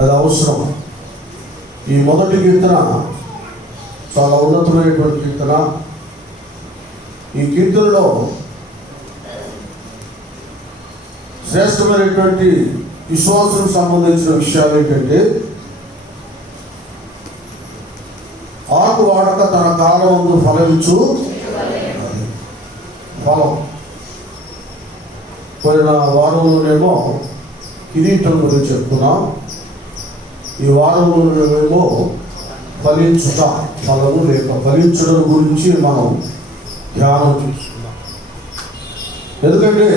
అది అవసరం. ఈ మొదటి కీర్తన చాలా ఉన్నతమైనటువంటి కీర్తన. ఈ కీర్తనలో శ్రేష్టమైనటువంటి విశ్వాసం సంబంధించిన విషయాలు ఏంటంటే, ఆకు వాడక తన కాలం ముందు ఫలించు ఫలం. పోయిన వారంలోనేమో కిరీటం గురించి చెప్తున్నాం. ఈ వారంలోనేమో ఫలించుట, ఫలము లేక ఫలించడం గురించి మనం ధ్యానం చేసుకున్నాం. ఎందుకంటే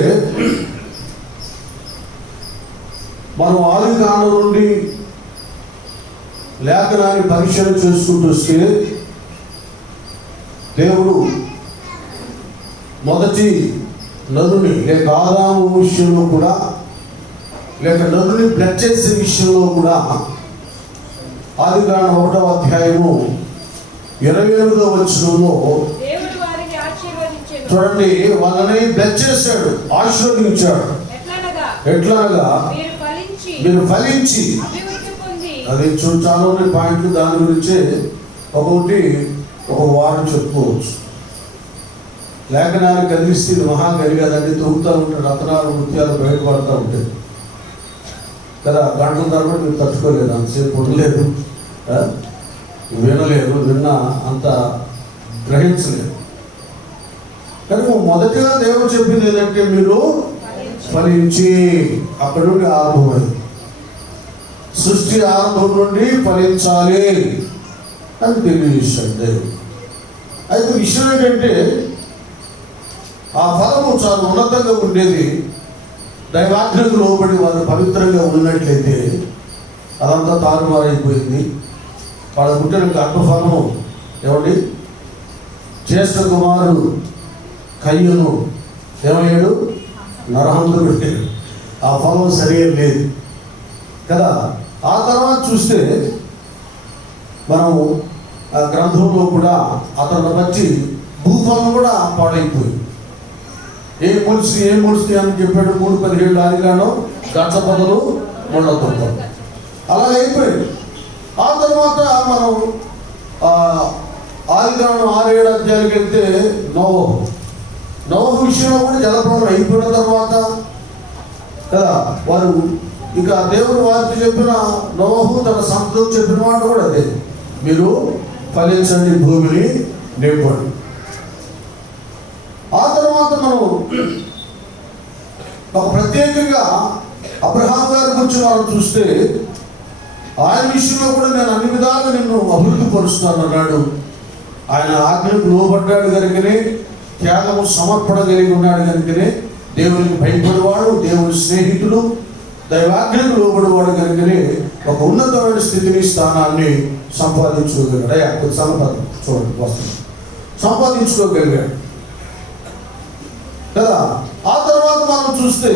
మనం ఆది కాలం నుండి లేఖనాన్ని పరిశీలన చేసుకుంటూ వస్తే దేవుడు మొదటి నరుని లేక ఆదాము విషయంలో కూడా, లేక నరుని బ్లడ్ చేసే విషయంలో కూడా ఆది కాలం 1వ అధ్యాయము 28వ వచనంలో చూడండి, వాళ్ళని బ్లడ్ చేశాడు, ఆశీర్వదించాడు. ఎట్లనగా మీరు ఫలించి, అది చాలా పాయింట్లు, దాని గురించే ఒక వారం చెప్పుకోవచ్చు. లేఖనాన్ని కదిలిస్తే ఇది మహాగలి కదండి, తొగుతూ ఉంటాడు, రత్నాలు ముత్యాలు బయటపడుతూ ఉంటాయి కదా. గంటల తరబడి మీరు తట్టుకోలేదు, అంతసేపు ఉండలేదు, వినలేదు, విన్నా అంత గ్రహించలేదు. కానీ మొదటిగా దేవుడు చెప్పింది ఏంటంటే, మీరు ఫలించి, అక్కడ నుండి ఆరంభమైంది. సృష్టి ఆరంభం నుండి ఫలించాలి అని తెలియజేశాడు దేవుడు. అయితే విషయం ఏంటంటే, ఆ ఫలము చాలా ఉన్నతంగా ఉండేది. దైవాజ్ఞకు లోబడి వారు పవిత్రంగా ఉన్నట్లయితే అదంతా తారుమారైపోయింది. వాళ్ళ పుట్టిన గర్భఫలము ఏమండి, జ్యేష్ఠ కుమారుడు కయ్యను ఏమయ్యాడు, నరహంతుడు. ఆ ఫలం సరిగా లేదు కదా. ఆ తర్వాత చూస్తే మనము ఆ గ్రంథంలో కూడా అతన్ని బట్టి భూఫలం కూడా పాడైపోయింది. ఏం ముడిసి అని చెప్పాడు. 3:17 ఆదిగాను గంట పొదలు ముళ్ళ అలా అయిపోయింది. ఆ తర్వాత మనం ఆదిగాను 6-7 అధ్యాయాలకు వెళ్తే నోవహు విషయంలో కూడా జలప్రలయం అయిపోయిన తర్వాత కదా, వారు ఇక దేవుడు వారికి చెప్పిన, నోవహు తన సంతతికి చెప్పిన మాట కూడా అదే, మీరు ఫలించండి, భూమిని నింపండి. ఆ తర్వాత మనం ఒక ప్రత్యేకంగా అబ్రహాం గారి గురించి మనం చూస్తే, ఆయన విషయంలో కూడా నేను అన్ని విధాలుగా నిన్ను అభివృద్ధి పరుస్తాను అన్నాడు. ఆయన ఆజ్ఞకు లోబడ్డాడు కనుకనే, త్యాగము సమర్పణ కలిగి ఉన్నాడు కనుకనే, దేవునికి భయపడేవాడు, దేవుని స్నేహితుడు, దైవాజ్ఞకు లోబడేవాడు కనుకనే ఒక ఉన్నతమైన స్థితిని, స్థానాన్ని సంపాదించుకోగలిగాడు. సంపాదించుకోగలిగాడు కదా. ఆ తర్వాత మనం చూస్తే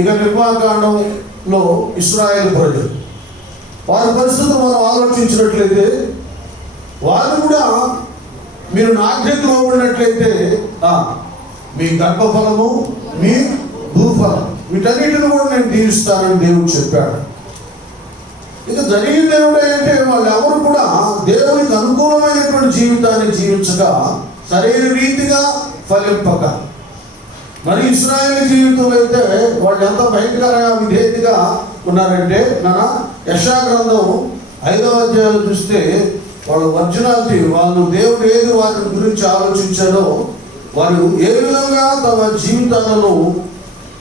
ఇక నిర్మాకాండంలో ఇశ్రాయేలు ప్రజలు, వారి పరిస్థితులు మనం ఆలోచించినట్లయితే, వారు కూడా మీరు నా ఆజ్ఞకు లోబడినట్లయితే మీ గర్భఫలము, మీ భూఫలం, వీటన్నిటిని కూడా నేను దీవిస్తానని దేవుడు చెప్పాడు. ఇక జరిగిన దేవుడు అంటే, వాళ్ళు ఎవరు కూడా దేవునికి అనుకూలమైనటువంటి జీవితాన్ని జీవించగా, సరైన రీతిగా ఫలింపక, మరి ఇశ్రాయేలు జీవితంలో అయితే వాళ్ళు ఎంత భయంకరంగా విధేయతగా ఉన్నారంటే, మన యెషయా గ్రంథం 5వ అధ్యాయంలో చూస్తే వాళ్ళ ఒరిజినాలిటీ, వాళ్ళు దేవుడు ఏది వారి గురించి ఆలోచించాడో, వారు ఏ విధంగా తమ జీవితాలను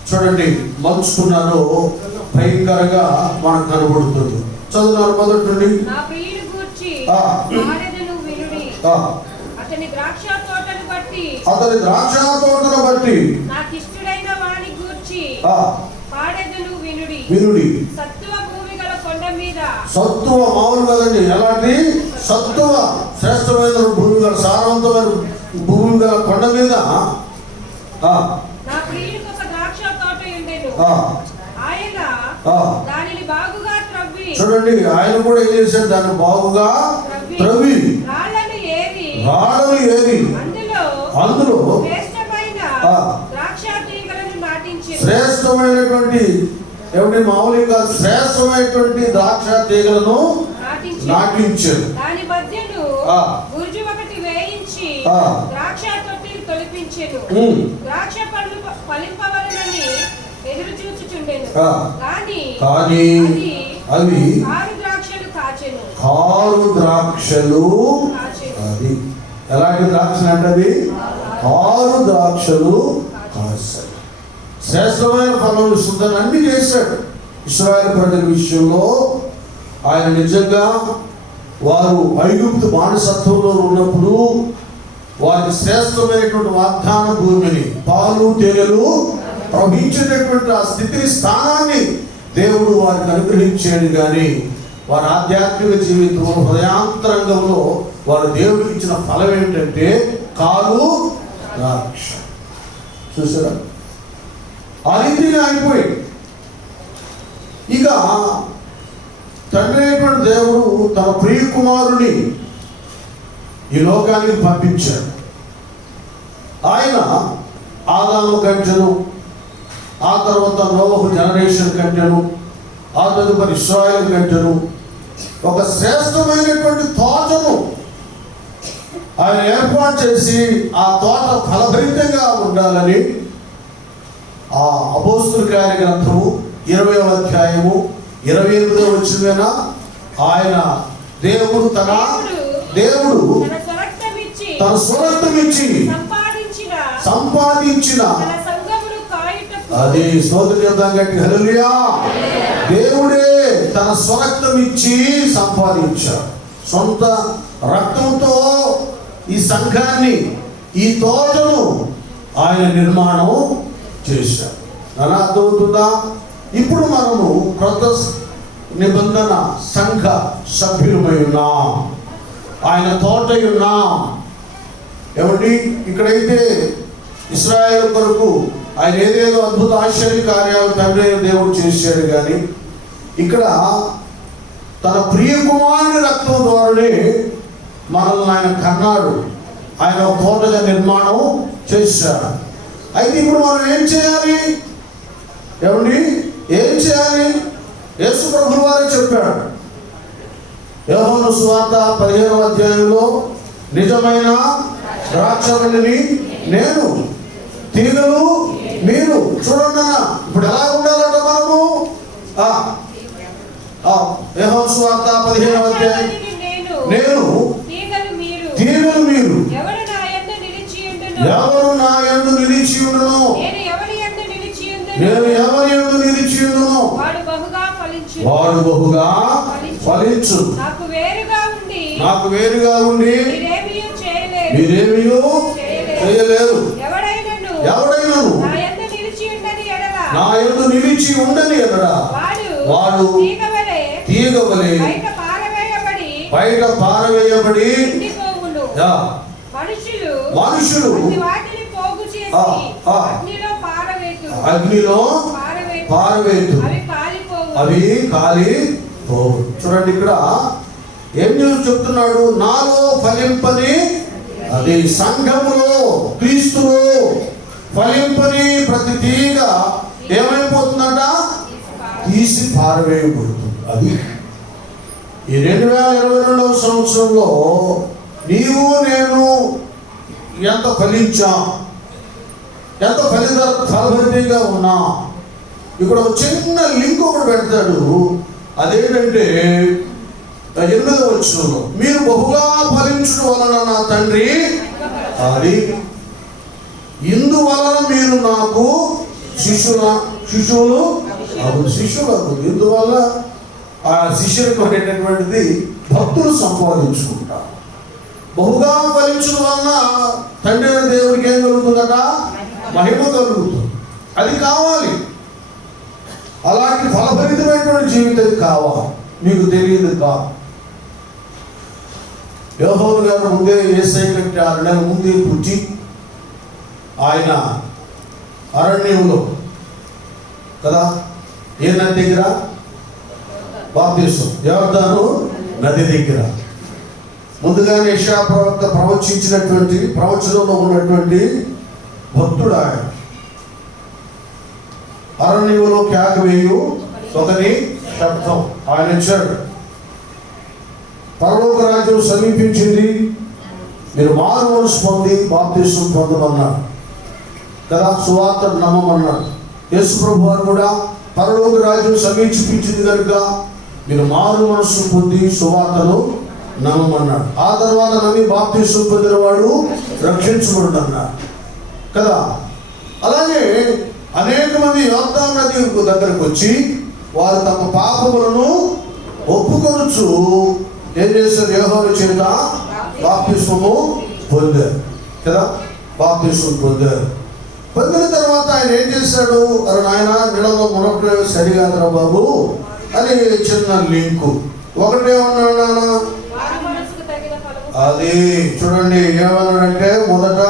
చూడండి మలుచుకున్నారో భయంకరంగా మనకు కనబడుతుంది. చదువుతారు మొదటి నుండి. అతని ద్రాక్ష తోటను బట్టి వినుడి. సత్తువ మామూలు కదండి, ఎలాంటి సత్తువ, శ్రేష్టమైన భూమి గల, సారవంతమైన భూమి గల కొండ మీద చూడండి, ఆయన కూడా ఏం చేశాడు, దాన్ని బాగుగా త్రవ్వి రాళ్ళను ఏరి అందులో శ్రేష్టమైనటువంటి ఏమిటి మామూలుగా శ్రేష్టమైనటువంటి ద్రాక్ష తీగలను నాటించారు. దాని మధ్యను బురుజు ఒకటి వేయించి ద్రాక్ష తొట్టిని తొలిపించెను. ద్రాక్ష పళ్ళు ఫలింపవలెనని ఎదురు చూచుచుండెను. కానీ అవి కారు ద్రాక్షలు కాచెను. అది ఎలాంటి ద్రాక్షలు అంటే అవి కారు ద్రాక్షలు కాశాయి. శ్రేష్టమైన ఫలం ఇస్తుందని అన్ని చేశాడు. ఇశ్రాయేలు ప్రజల విషయంలో ఆయన నిజంగా వారు ఐగుప్తు బానిసత్వంలో ఉన్నప్పుడు వారికి శ్రేష్టమైనటువంటి వాగ్దాన భూమిని, పాలు తేనెలు ప్రవహించేటటువంటి ఆ స్థితిని, స్థానాన్ని దేవుడు వారికి అనుగ్రహించాడు. కానీ వారి ఆధ్యాత్మిక జీవితంలో హృదయాంతరంగంలో వారు దేవుడికి ఇచ్చిన ఫలం ఏంటంటే కాలు ద్రాక్ష. చూసారా, ఆ రీతిగా అయిపోయి ఇక తండ్రి అయినటువంటి దేవుడు తన ప్రియ కుమారుని ఈ లోకానికి పంపించాడు. ఆయన ఆదాము కంటెను, ఆ తర్వాత నోవహు జనరేషన్ కంటెను, ఆ తదుపరి ఇశ్రాయేలు కంటెను ఒక శ్రేష్టమైనటువంటి తోటను ఆయన ఏర్పాటు చేసి ఆ తోట ఫలభరితంగా ఉండాలని ఆ అపోస్తుల కార్య గ్రంథము 20వ అధ్యాయము 28వ వచనమైన ఆయన దేవుడు తన స్వరక్తమిచ్చి సంపాదించిన అది స్తోత్రం చెప్తాం గట్టి హల్లెలూయా. దేవుడే తన స్వరక్తం ఇచ్చి సంపాదించాడు. సొంత రక్తంతో ఈ సంఘాన్ని, ఈ తోటను ఆయన నిర్మాణం చేశాడు. అలా అర్థమవుతుందా? ఇప్పుడు మనము క్రొత్త నిబంధన సంఘ సభ్యులమై ఉన్నాం, ఆయన తోట ఉన్నాం. ఏమండి, ఇక్కడైతే ఇశ్రాయేలు కొరకు ఆయన ఏదేదో అద్భుత ఆశ్చర్య కార్యాలు తండ్రి దేవుడు చేశాడు. కానీ ఇక్కడ తన ప్రియ కుమారుని రక్తం ద్వారానే మనల్ని ఆయన కన్నాడు, ఆయన తోటగా నిర్మాణం చేశాడు. అయితే ఇప్పుడు మనం ఏం చేయాలి? ఏమండి, ఏం చేయాలి? యేసు ప్రభువు వారే చెప్పాడు యోహాను సువార్త 15వ అధ్యాయంలో, నిజమైన ద్రాక్షవల్లిని నేను, తీగలు మీరు. చూడండి ఇప్పుడు ఎలా ఉండాలంట మనము. యోహాను సువార్త 15వ అధ్యాయం, నేను తీగలు మీరు, ఎవరు నా యందు నిలిచి ఉండును, నేను ఎవరి యందు నిలిచి ఉండును, వాడు బహుగా ఫలించు. నాకు వేరుగా ఉండి మీరేమీ చేయలేరు. ఎవడైనా నా యందు నిలిచి ఉండని ఎడల వాడు తీగవలే బయట పారవేయబడి మనుషులు అగ్నిలో పారవేతు, అవి కాలిపోవు. చూడండి, ఇక్కడ ఏం చెప్తున్నాడు? నాలో ఫలింపని, అది సంఘములో క్రీస్తులో ఫలింపని ప్రతి తీగ ఏమైపోతుందంట? తీసి పారవేయబడుతుంది. అది ఈ 2022వ సంవత్సరంలో నీవు నేను ఎంత ఫలించాం, ఎంత ఫలభరితంగా ఉన్నా. ఇక్కడ ఒక చిన్న లింక్ ఒకటి పెడతాడు. అదేంటంటే 8వ వచనంలో, మీరు బహుగా ఫలించడం వలన నా తండ్రి అది ఇందువలన మీరు నాకు శిష్యులు ఇందువల్ల ఆ శిష్యులకు అనేటటువంటిది భక్తులు సంపాదించుకుంటారు. బహుగా ఫలించడం వలన తండ్రి అయిన దేవుడికి ఏం కలుగుతుందట? మహిమ కలుగుతుంది. అది కావాలి. అలాంటి ఫలభరితమైనటువంటి జీవితం కావాలి. మీకు తెలియదు కాదు. యోహాను గారు ముందే యేసయ్య కంటే 6 నెలల ముందే పుట్టి ఆయన అరణ్యంలో కదా, ఏ నది దగ్గర? బాప్తిసం యోర్దాను నది దగ్గర. ముందుగానే యెషయా ప్రవక్త ప్రవచించినటువంటి ప్రవచనంలో ఉన్నటువంటి భక్తుడు ఆయన. అరణ్యంలో కేక వేయు ఒకని శబ్దం. ఆయన ఇచ్చాడు, పరలోక రాజ్యం సమీపించింది, మీరు మారు మనసు పొంది బాప్తిసం పొందమన్నాడు కదా, సువార్త నమ్మమన్నాడు. యేసు ప్రభు వారు కూడా పరలోక రాజ్యం సమీపించింది కనుక మీరు మారు మనసు పొంది సువార్తను నమ్మమన్నాడు. ఆ తర్వాత నమ్మి బాప్తిసం పొందిన వాడు రక్షించబడు అన్నాడు కదా. అలాగే అనేక మంది యోర్దాను నది దగ్గరకు వచ్చి వారు తమ పాపములను ఒప్పుకొనుచు ఏం చేశారు? యెహోవా చేత బాప్తిస్మము పొందారు కదా, బాప్తిస్మం పొందారు. పొందిన తర్వాత ఆయన ఏం చేశాడు? అరే నాయన, నీళ్ళలో మునగడం సరికాదురా బాబు అని చిన్న లింకు ఒకటేమన్నాడు నాన్న, అది చూడండి ఏమన్నాడంటే, మొదట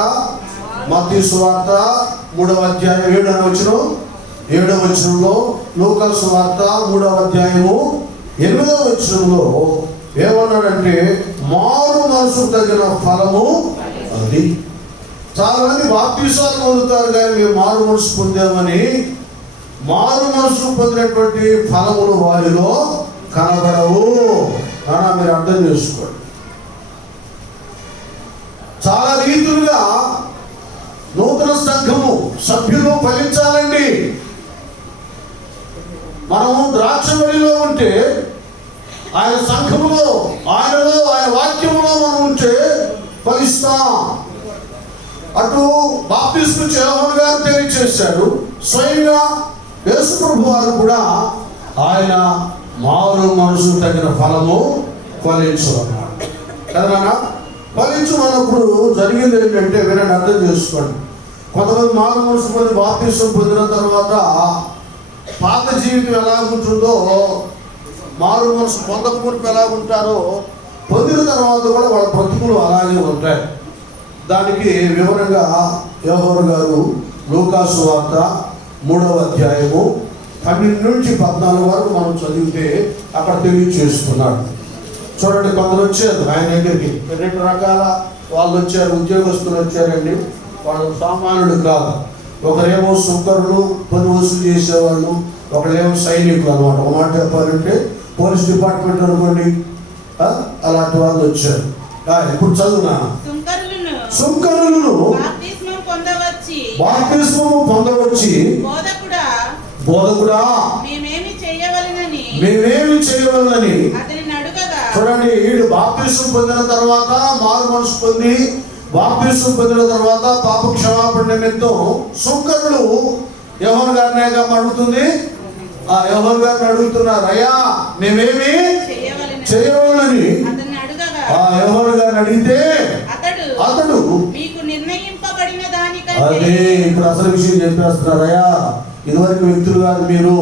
మత్తయి సువార్త 3వ అధ్యాయం 7వ వచనంలో, లూకా సువార్త 3వ అధ్యాయము 8వ వచనంలో ఏమన్నాడంటే, మారు మనసు తగిన ఫలము అది. చాలా మంది బాప్తిసాలు పొందుతారు కానీ మేము మారు మనసు పొందామని మారు మనసు పొందినటువంటి ఫలములు వారిలో కనబడవు. కానీ మీరు అర్థం చేసుకోండి, చాలా రీతులుగా నూతన సంఘము సభ్యులు ఫలించాలండి. మనము ద్రాక్షవల్లిలో ఉంటే, ఆయన సంఘములో, ఆయనలో, ఆయన వాక్యములో మనం ఉంటే ఫలిస్తాం. అటు బాప్తిస్మ యోహాను గారు తెలియచేశాడు, స్వయంగా యేసు ప్రభు వారు కూడా ఆయన మారు మనసు తగిన ఫలము ఫలించు అన్నాడు కదా. ఫలించు అన్నప్పుడు జరిగింది ఏంటంటే, వీరని అర్థం చేసుకోండి. కొంతమంది మారు మనసు పొంది బాప్తిస్మ పొందిన తర్వాత పాత జీవితం ఎలా ఉంటుందో, మారు మనసు పొందకముందు ఎలా ఉంటారో, పొందిన తర్వాత కూడా వాళ్ళ బ్రతుకులు అలాగే ఉంటాయి. దానికి వివరంగా యోహాను గారు లూకా సువార్త 3వ అధ్యాయము 12 నుంచి 14 వరకు మనం చదివితే అక్కడ తెలియచేస్తున్నాడు. చూడండి, కొందరు వచ్చారు ఆయన దగ్గరికి, 2 రకాల వాళ్ళు వచ్చారు, ఉద్యోగస్తులు వచ్చారండి. వాళ్ళు సామాన్యుడు కాదు. ఒకరేమో సుంకరులు, పన్ను వసూలు చేసేవాళ్ళు, ఒకళ్ళేమో సైనికులు అనమాట. ఒక మాట చెప్పాలంటే పోలీస్ డిపార్ట్మెంట్ అనుకోండి, అలాంటి వాళ్ళు వచ్చారు. ఇప్పుడు చదువునా, సుంకరులను బాప్తిస్మము పొందవచ్చి బోధకుడా మేమేమి చేయవలనని చూడండి. వీడు బాప్తిస్మం పొందిన తర్వాత, మారు మనసు పొంది బాప్తిస్మం పొందిన తర్వాత పాప క్షమాపణ నిమిత్తం సుంకరులు యోహాను గారిని అడుగుతుంది. యోహాను గారిని అడుగుతున్నారు, అయ్యా మేమేమి చేయవలనని యోహాను గారిని అడిగితే అతడు అదే ఇప్పుడు అసలు విషయం చెప్పేస్తున్నారు. అయ్యా, ఇదివరకు వ్యక్తులు కాదు మీరు,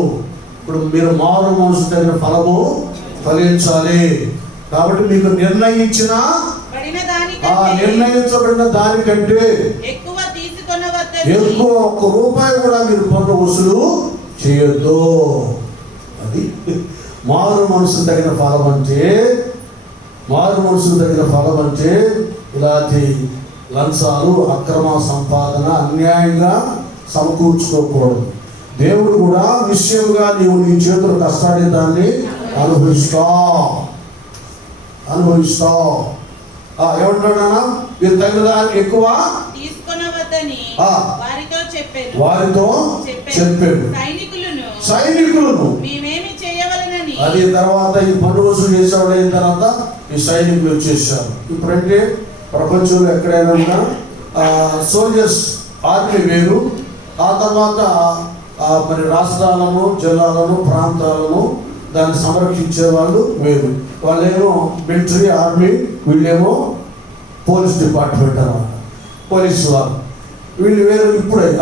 ఇప్పుడు మీరు మారు మనసు తగిన ఫలము ఫలించాలి. కాబట్టి మీకు నిర్ణయించబడిన దానికంటే ఎక్కువ 1 రూపాయి కూడా మీరు పన్ను వసూలు చేయొద్దు. అది మారు మనసు తగిన ఫలం అంటే. మారు మనసు తగిన ఫలం అంటే ఇలాంటి లంచాలు, అక్రమ సంపాదన, అన్యాయంగా సమకూర్చుకోకూడదు. దేవుడు కూడా నిశ్చయంగా నీవు నీ చేతులు కష్టాన్ని దాన్ని అనుభవిస్తావు. ఏమంటున్నానా, మీరు తగిన దానికి ఎక్కువ వారితో చెప్పాడు. సైనికులను అది తర్వాత ఈ పన్ను వసూలు చేసేవాడు అయిన తర్వాత ఈ సైనికులు వచ్చేసారు. ఇప్పుడంటే ప్రపంచంలో ఎక్కడైనా సోల్జర్స్ ఆర్మీ వేరు, ఆ తర్వాత మరి రాష్ట్రాలను, జిల్లాలను, ప్రాంతాలను దాన్ని సంరక్షించే వాళ్ళు వేరు. వాళ్ళేమో మిలిటరీ, ఆర్మీ, వీళ్ళేమో పోలీస్ డిపార్ట్మెంట్ అన్నమాట, పోలీసు వాళ్ళు, వీళ్ళు వేరు.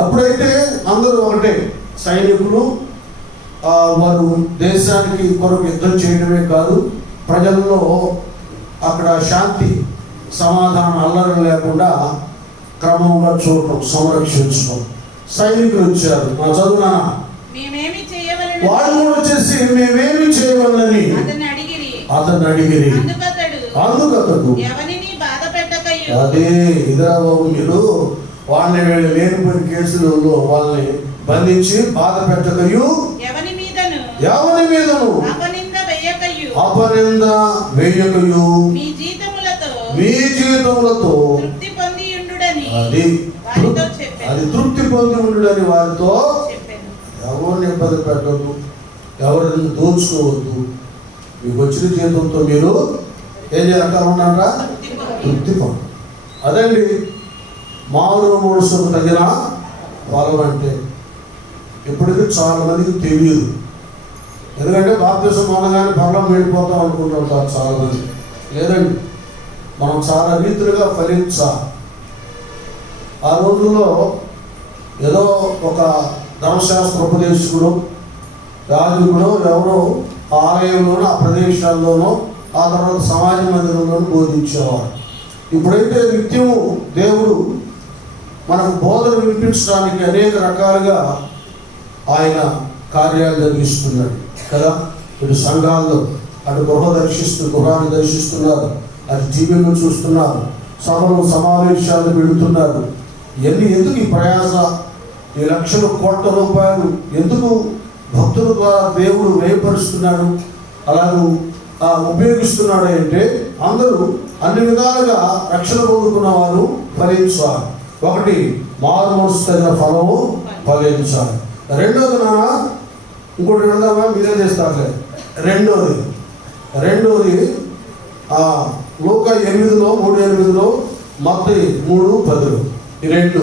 అప్పుడైతే అందరూ ఒకటే. సైనికులు వారు దేశానికి కొరకు యుద్ధం చేయడమే కాదు, ప్రజల్లో అక్కడ శాంతి, సమాధానం, అల్లరి లేకుండా క్రమంగా చూడటం, సంరక్షించడం. సైనికులు వచ్చారు. మా చదువునా వాడు కూడా వచ్చేసి మేమేమి చేయవలని అతన్ని అడిగిరి. అందుకతడు అదే ఇదిరా బాబు, మీరు వాళ్ళని లేనిపోయిన కేసులలో వాళ్ళని బంధించి బాధ పెట్టకయు ఎవరి మీదను అపనింద వేయకయు మీ జీతములతో తృప్తి పొంది ఉండుడని వారితో చెప్పాను. అది తృప్తి పొంది ఉండుడని వారితో చెప్పాను. ఎవరిని ఇబ్బంది పెట్టద్దు, ఎవరిని దోచుకోవద్దు. మీకు వచ్చిన జీతంతో మీరు ఏం రకాలు ఉన్నారా? తృప్తి పొందు. అదండి మామూలు మనసుకు తగిన ఫలం అంటే. ఇప్పటికీ చాలా మందికి తెలియదు. ఎందుకంటే బాప్తిసం అనగానే ఫలం వెళ్ళిపోతాం అనుకుంటుంటారు చాలా మంది. లేదండి, మనం చాలా రీతులుగా ఫలించాలి. ఆ రోజుల్లో ఏదో ఒక ధర్మశాస్త్ర ఉపదేశకుడు, యాజకుడు ఎవరో ఆలయంలోనో ఆ ప్రదేశాల్లోనో ఆ తర్వాత సమాజ మందిరంలోనూ బోధించేవారు. ఇప్పుడైతే నిత్యము దేవుడు మనకు బోధన వినిపించడానికి అనేక రకాలుగా ఆయన కార్యాలు జరిగిస్తున్నాడు కదా. ఇటు సంఘాల్లో అటు గృహాన్ని దర్శిస్తున్నారు, అటు టీవీలో చూస్తున్నారు, సభలు సమావేశాలు పెడుతున్నారు. ఇవన్నీ ఎందుకు ఈ ప్రయాస? ఈ లక్షల కోట్ల రూపాయలు ఎందుకు భక్తుల ద్వారా దేవుడు వ్యయపరుస్తున్నాడు, అలాగూ ఉపయోగిస్తున్నాడు అంటే అందరూ అన్ని విధాలుగా రక్షణ పొందుకున్న వారు ఫలించాలి. ఒకటి, మారు మనసు తగిన ఫలము ఫలించాలి. రెండోది ఇంకోటి వెళ్దామా? మీరే చేస్తారులే. రెండోది లూకా 8లో 3:8, మత్తయి 3:10 ఈ రెండు.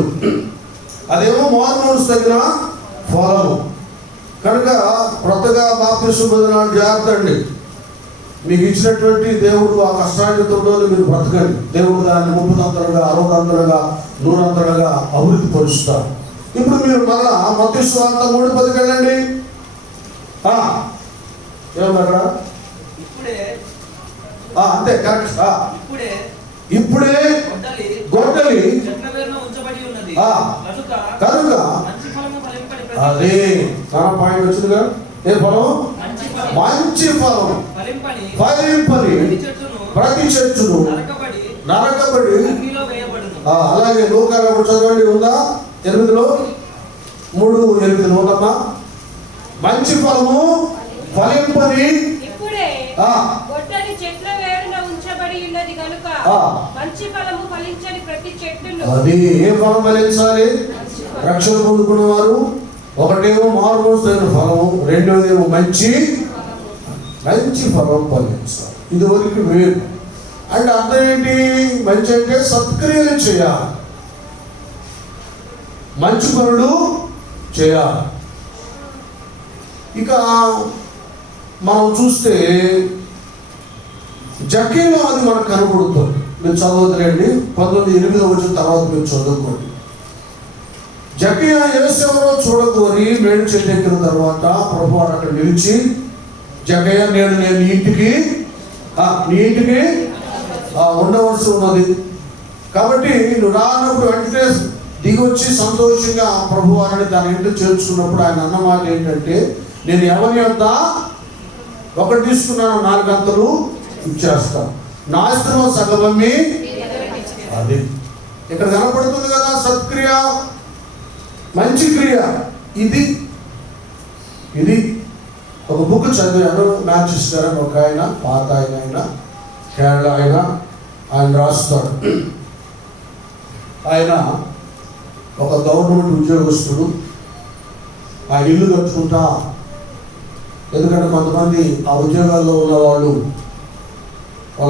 అదేమో మారు మనసు తగిన ఫలము. కనుక కొత్తగా బాప్తిసం పొందినాడు జాగ్రత్త అండి. మీకు ఇచ్చినటువంటి దేవుడు ఆ కష్టార్జితంలో మీరు బ్రతకండి. దేవుడు దాన్ని 30 60 100 అభివృద్ధి పరుస్తారు. ఇప్పుడు మీరు మళ్ళా మత్తయి సువార్త 3:10 వెళ్ళండి. ఏమన్నా అంతే కరెక్ట్. ఇప్పుడే గొడ్డలి కనుక అదే తన పాయింట్ వచ్చిందిగా. ఏ ఫలం? మంచి ఫలం ఫలింపని ప్రతి చెట్టును నరకబడి. అలాగే లోకాలు చదవండి, ఉందా? 8లో 3:8 ఉందమ్మా. మంచి ఫలము ఫలింపని అది ఏ ఫలం ఫలించాలి? రక్షణ పొందుకున్న వారు ఒకటేమో మారు మనసు తగిన ఫలము, రెండోదేమో మంచి ఫలం ఫలించాలి. ఇది వరకు వేరు. అంటే అర్థం ఏంటి? మంచి అంటే సత్క్రియలు చేయాలి, మంచి పనులు చేయాలి. ఇక మనం చూస్తే జక్కీలో అది మనకు కనబడుతుంది. మీరు చదవద్దులేండి, 19:8 వచ్చిన తర్వాత మీరు చదువుకోండి. జక్కయ్య యేసెవరో చూడకోరి మేడు చెట్టు ఎక్కిన తర్వాత ప్రభువు అక్కడ నిలిచి, జక్కయ్య నేను నీ ఇంటికి ఉండవలసి ఉన్నది కాబట్టి నువ్వు రానప్పుడు వెంటనే దిగి వచ్చి సంతోషంగా ప్రభువారిని తన ఇంటికి చేర్చుకున్నప్పుడు ఆయన అన్నమాట ఏంటంటే, నేను ఎవరి వద్ద ఒకటి తీసుకున్నాను 4 గంటలు ఇచ్చేస్తాను, నా ఆస్తిలో సగమమ్మి. అది ఇక్కడ కనపడుతుంది కదా, సత్క్రియ, మంచి క్రియ. ఇది ఒక బుక్ చదివాను, మ్యాథ్స్ గారు ఒక ఆయన, పాత ఆయన, కేరళ ఆయన రాస్తాడు. ఆయన ఒక గవర్నమెంట్ ఉద్యోగస్తుడు. ఆ ఇల్లు కట్టుకుంటా, ఎందుకంటే కొంతమంది ఆ ఉద్యోగాల్లో ఉన్నవాళ్ళు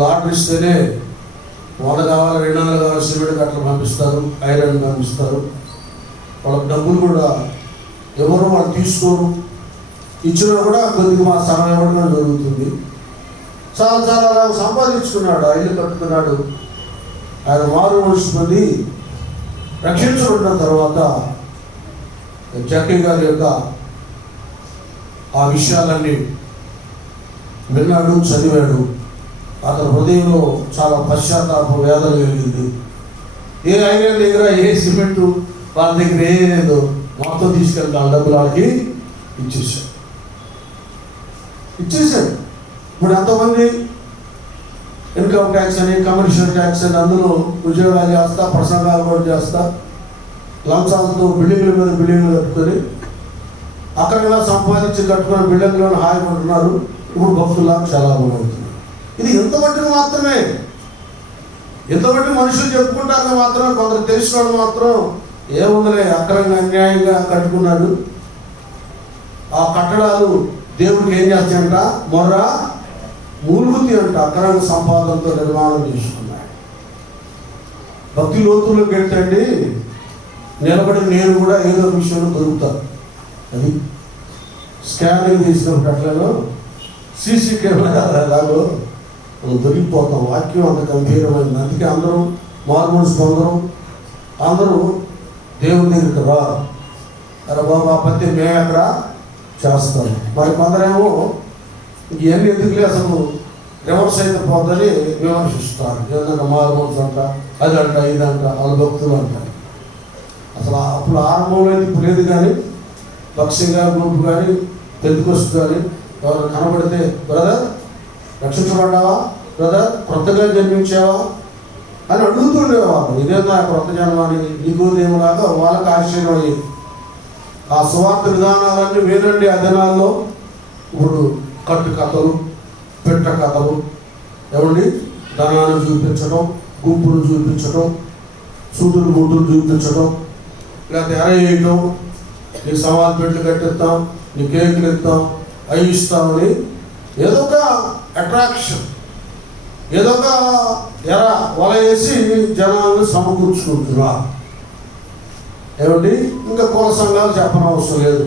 ఆర్డర్ ఇస్తేనే 100 కావాలి, 200 కావాలి, సిమెంట్ కట్టలు పంపిస్తారు, ఐరన్ పంపిస్తారు. వాళ్ళకి డబ్బులు కూడా ఎవరు వాళ్ళు తీసుకోరు, ఇచ్చినా కూడా కొద్దిగా మా సమయం ఇవ్వడం జరుగుతుంది. చాలా అలా సంపాదించుకున్నాడు, ఆ ఇల్లు కట్టుకున్నాడు. ఆయన మారు మనసు పొంది రక్షించబడిన తర్వాత జక్కయ్య గారి యొక్క ఆ విషయాలన్నీ విన్నాడు, చదివాడు. అతని హృదయంలో చాలా పశ్చాత్తాప వేదన కలిగింది. ఏ ఐరన్ దగ్గర, ఏ సిమెంటు వాళ్ళ దగ్గర ఏదో మొత్తం తీసుకెళ్తాను, డబ్బులు వాళ్ళకి ఇచ్చేసాడు. ఇప్పుడు ఎంతోమంది ఇన్కమ్ ట్యాక్స్ అని, కమర్షియల్ ట్యాక్స్ అని అందులో ఉద్యోగాలు చేస్తా, ప్రసంగాలు కూడా చేస్తా, లంచాలతో బిల్డింగ్ల మీద బిల్డింగ్లు కట్టుకొని అక్కడ సంపాదించి కట్టుకున్న బిల్డింగ్లను హాయిపడుతున్నారు. ఇప్పుడు భక్తులా చాలా అవుతున్నారు. ఇది ఇంత మట్టుకు మాత్రమే, ఇంత మట్టుకు మనుషులు చెప్పుకుంటారని మాత్రం, కొందరు తెలిసిన వాడు మాత్రం ఏముందలే అక్రంగా అన్యాయంగా కట్టుకున్నాడు, ఆ కట్టడాలు దేవుడికి ఏం చేస్తాయంట, మొర్ర మూలుగుతి అంట, అక్రంగా సంపాదనతో నిర్మాణం చేసుకున్నాడు. భక్తి లోతుల్లోకి వెళ్తండి నిలబడి నేను కూడా ఏదో విషయంలో దొరుకుతాను. అది స్కానింగ్ తీసినప్పుడు అట్లలో సీసీ కెమెరా ఎలాగో మనం దొరికిపోతాం. వాక్యం అంత గంభీరమైంది. అందుకే అందరూ మార్మోన్స్ అందరూ దేవుని దగ్గరికి రారు. అరే బాబు ఆ పత్తి మేము ఎక్కడ చేస్తాము. మరి కొందరేమో ఇవన్నీ ఎందుకులే అసలు రివర్స్ అయితే పోతుందని విమర్శిస్తారు. ఏదైనా మార్మోన్స్ అంట, అదంట, ఇదంట, వాళ్ళ భక్తులు అంటారు. అసలు అప్పుడు ఆరంభంలో ఇప్పుడు లేదు. కానీ పక్షిగా గ్రూప్ కానీ పెద్దకొస్తు కానీ ఎవరు కనబడితే బ్రదర్ రక్షించబడ్డావా, బ్రదర్ కొత్తగా జన్మించావా అని అడుగుతుండేవాళ్ళు. ఇదేదో కొత్త జన్మని నీకు దేవులాగా వాళ్ళకి ఆశ్చర్యం అయ్యేది. ఆ సువార్త విధానాలన్నీ వేరండి. ఆ దినాల్లో ఇప్పుడు కట్టు కథలు, పెట్ట కథలు, ఏమండి ధనాన్ని చూపించడం, గుంపును చూపించడం, సూదులు గుంటులు చూపించడం, లేకపోతే ఎరవేయటం, నీకు సమాధి పెట్లు కట్టిస్తాం, నీ కేకులు ఇస్తాం, అవి ఇస్తామని ఏదో ఒక అట్రాక్షన్, ఏదో ఒక వల వేసి జనాలను సమకూర్చుకుంటున్నారు. ఏమండి ఇంకా కుల సంఘాలు చెప్పనవసరం లేదు.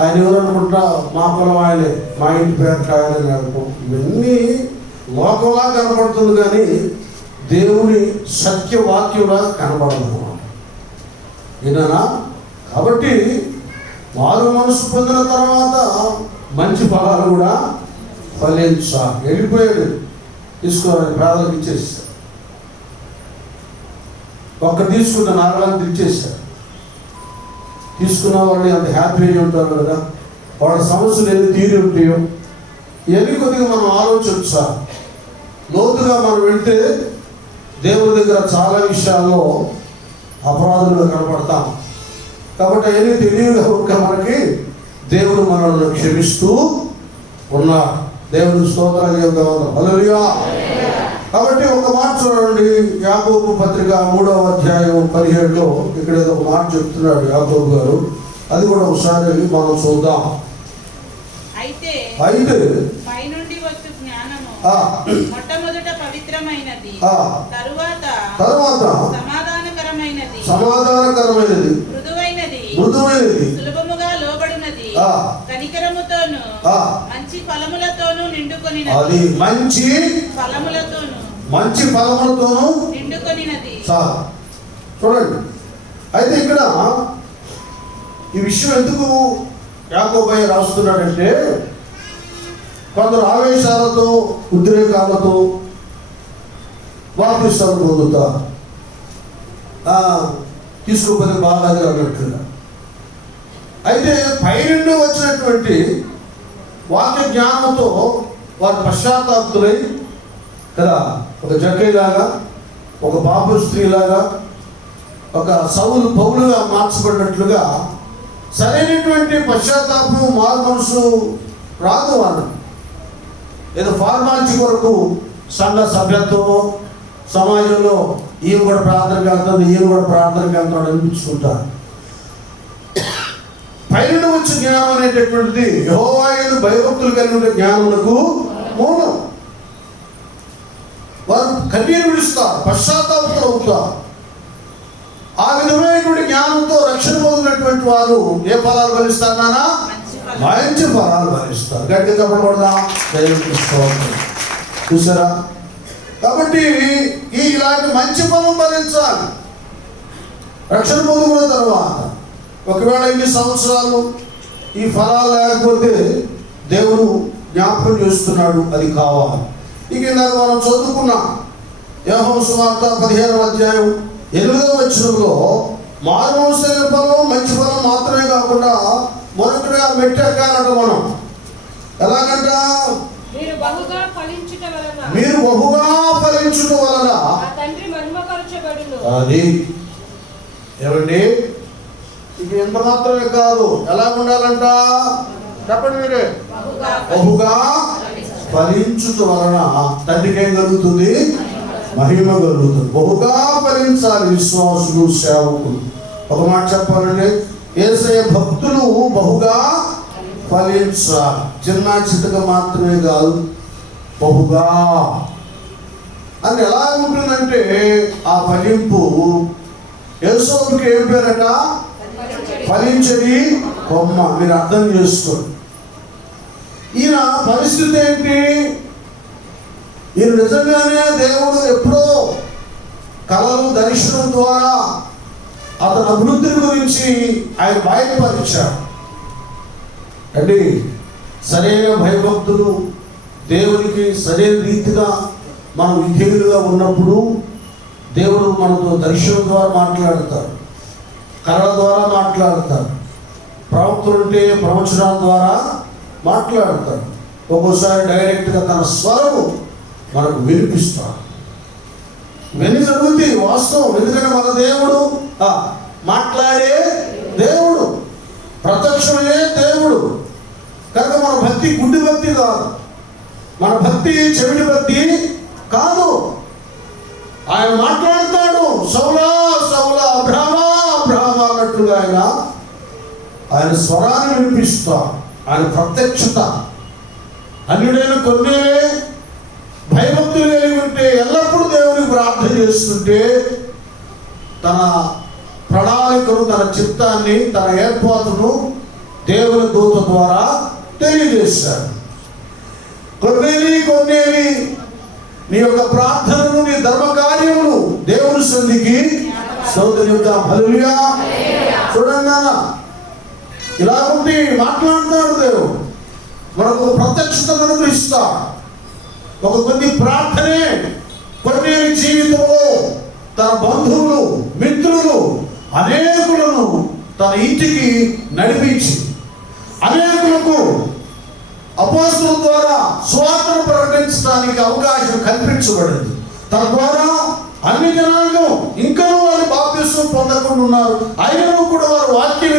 ఆయన ఎవరు అనుకుంటా, మా కులం ఆయనే, మా ఇంటి పేరు ఆయనే అనుకో. ఇవన్నీ లోకంలా కనపడుతుంది కానీ దేవుని సత్యవాక్యంలా కనపడదు ఏనా. కాబట్టి మారు మనసు పొందిన తర్వాత మంచి ఫలాలు కూడా ఫలించాలి. వెళ్ళిపోయాడు, తీసుకోవాలని పేదలకు ఇచ్చేసాడు. ఒక్క తీసుకున్న నాలుగు ఇచ్చేసాడు. తీసుకున్న వాళ్ళు అంత హ్యాపీగా ఉంటారు కదా, వాళ్ళ సమస్యలు ఏది తీరి ఉంటాయో ఇవన్నీ కొద్దిగా మనం ఆలోచించాలి. లోతుగా మనం వెళ్తే దేవుడి దగ్గర చాలా విషయాల్లో అపరాధులుగా కనపడతాం. కాబట్టి అవన్నీ తెలియక మనకి దేవుడు మనల్ని క్షమిస్తూ ఉన్నాడు. దేవుని స్తోత్రాలు చెప్తాం. హల్లెలూయా. కాబట్టి ఒక మాట చూడండి, యాకోబు పత్రిక 3వ అధ్యాయం 17లో ఇక్కడ ఏదో ఒక మాట చెప్తున్నాడు యాకోబు గారు. అది కూడా ఒకసారి మనం చూద్దాం. అయితే పైనుండి వచ్చు జ్ఞానము మొట్టమొదట పవిత్రమైనది, తరువాత సమాధానకరమైనది, మృదువైనది, సులభముగా లోబడినది, కనికరముతోను మంచి ఫలములతోను నిండుకొనినది. అది మంచి ఫలములతోను నిండుకొనినది. చూడండి. అయితే ఇక్కడ ఈ విషయం ఎందుకు యాకోబు రాస్తున్నాడంటే, కొందరు ఆవేశాలతో ఉద్రేకాలతో బాప్తిస్మాలు పొందుతారు, తీసుకోకపోతే బాగాది అన్నట్లుగా. అయితే పైనుండి వచ్చినటువంటి వాక్య జ్ఞానంతో వారు పశ్చాత్తాపులై కదా, ఒక జక్కయ్యలాగా, ఒక బాబు స్త్రీలాగా, ఒక సౌలు పౌలుగా మార్చబడినట్లుగా సరైనటువంటి పశ్చాత్తాపం మారు మనసు రాదు. వాళ్ళు ఏదో ఫార్మాలిటీ కొరకు సంఘ సభ్యత్వము, సమాజంలో ఈయన కూడా ప్రార్థనకి వెళ్తుంది, ఈయన కూడా ప్రార్థనకి వెళ్తాడు అనిపించుకుంటారు. పైన వచ్చే జ్ఞానం అనేటటువంటిది యెహోవాను భయభక్తులు కలిగి ఉండే జ్ఞానమునకు మూలం. వారు కన్నీరు విడుస్తారు, పశ్చాత్తాపంతో అవుతారు. ఆ విధమైనటువంటి జ్ఞానంతో రక్షణ పొందినటువంటి వారు ఏ ఫలాలు ఫలిస్తారు నానా? మంచి ఫలాలు ఫలిస్తారు. గట్టిగా చెప్పకూడదా? చూసారా? కాబట్టి ఇలాంటి మంచి ఫలం ఫలించాలి రక్షణ పొందుకున్న తర్వాత. ఒకవేళ ఇన్ని సంవత్సరాలు ఈ ఫలాలు లేకపోతే దేవుడు జ్ఞాపకం చేస్తున్నాడు, అది కావాలి. ఇక ఇందాక మనం చదువుకున్నాం యోహాను సువార్త 15వ అధ్యాయం 8వ వచనంలో మారుమనసు ఫలం, మంచి ఫలం మాత్రమే కాకుండా మొదటిగా మెట్టెక్కాలంట. మనం ఎలాగంట? మీరు బహుగా ఫలించుట వలన అది ఏమండి. ఇక ఇంక ఎంత మాత్రమే కాదు, ఎలా ఉండాలంట చెప్పండి మీరే, బహుగా ఫలించుట వలన తండ్రికి ఏం కలుగుతుంది? మహిమ కలుగుతుంది. బహుగా ఫలించాలి విశ్వాసులు, సేవకులు. ఒక మాట చెప్పాలంటే యేసయ్య భక్తులు బహుగా ఫలించాలి. చిన్న చితక మాత్రమే కాదు, బహుగా. అది ఎలా ఉంటుందంటే ఆ ఫలింపు యేసోపుకి ఏం పేరట? ఫలించడి కొమ్మ. మీరు అర్థం చేసుకోండి. ఈయన పరిస్థితి ఏంటి? ఈయన నిజంగానే దేవుడు ఎప్పుడో కళలు దర్శనం ద్వారా అతని అభివృద్ధిని గురించి ఆయన బయటపరిచాడు అండి. సరైన భయభక్తులు, దేవునికి సరైన రీతిగా మనం విధేయులుగా ఉన్నప్పుడు దేవుడు మనతో దర్శనం ద్వారా మాట్లాడతారు, కళల ద్వారా మాట్లాడతారు, ప్రవక్తలుంటే ప్రవచనాల ద్వారా మాట్లాడతాడు. ఒక్కోసారి డైరెక్ట్గా తన స్వరం మనకు వినిపిస్తాడు. విని జరుగుతుంది వాస్తవం. ఎందుకంటే మన దేవుడు మాట్లాడే దేవుడు, ప్రత్యక్షమే దేవుడు. కనుక మన భక్తి గుడ్డి భక్తి కాదు, మన భక్తి చెవిటి భక్తి కాదు. ఆయన మాట్లాడతాడు, సౌలా సౌలా అబ్రహామా అబ్రహామా అన్నట్లుగా ఆయన స్వరాన్ని వినిపిస్తాడు. ఆయన ప్రత్యక్షత. అన్యుడైన కొన్ని భయభక్తులు కలిగి ఉంటే, ఎల్లప్పుడూ దేవునికి ప్రార్థన చేస్తుంటే తన ప్రణాళికను, తన చిత్తాన్ని, తన ఏర్పాటును దేవుని దూత ద్వారా తెలియజేశాడు. కొన్నేలి నీ యొక్క ప్రార్థనను, నీ ధర్మకార్యమును దేవుని సన్నిధికి స్తోత్రం. హల్లెలూయా. చూడండి, ఇలా ఉండి మాట్లాడుతాడు దేవుడు. మనకు ప్రత్యక్షతను అనుగ్రహిస్తాడు. ఒక కొన్ని ప్రార్థనే కొన్ని జీవితంలో తన బంధువులు, మిత్రులు, అనేకులను తన ఇంటికి నడిపించి అనేకులకు అపోస్తలుల ద్వారా సువార్తను ప్రకటించడానికి అవకాశం కల్పించబడింది. తద్వారా అన్ని జనాంగం ఇంకా వారు బాప్తిస్మం పొందకుండా ఉన్నారు. అయినను కూడా వారు వాక్యం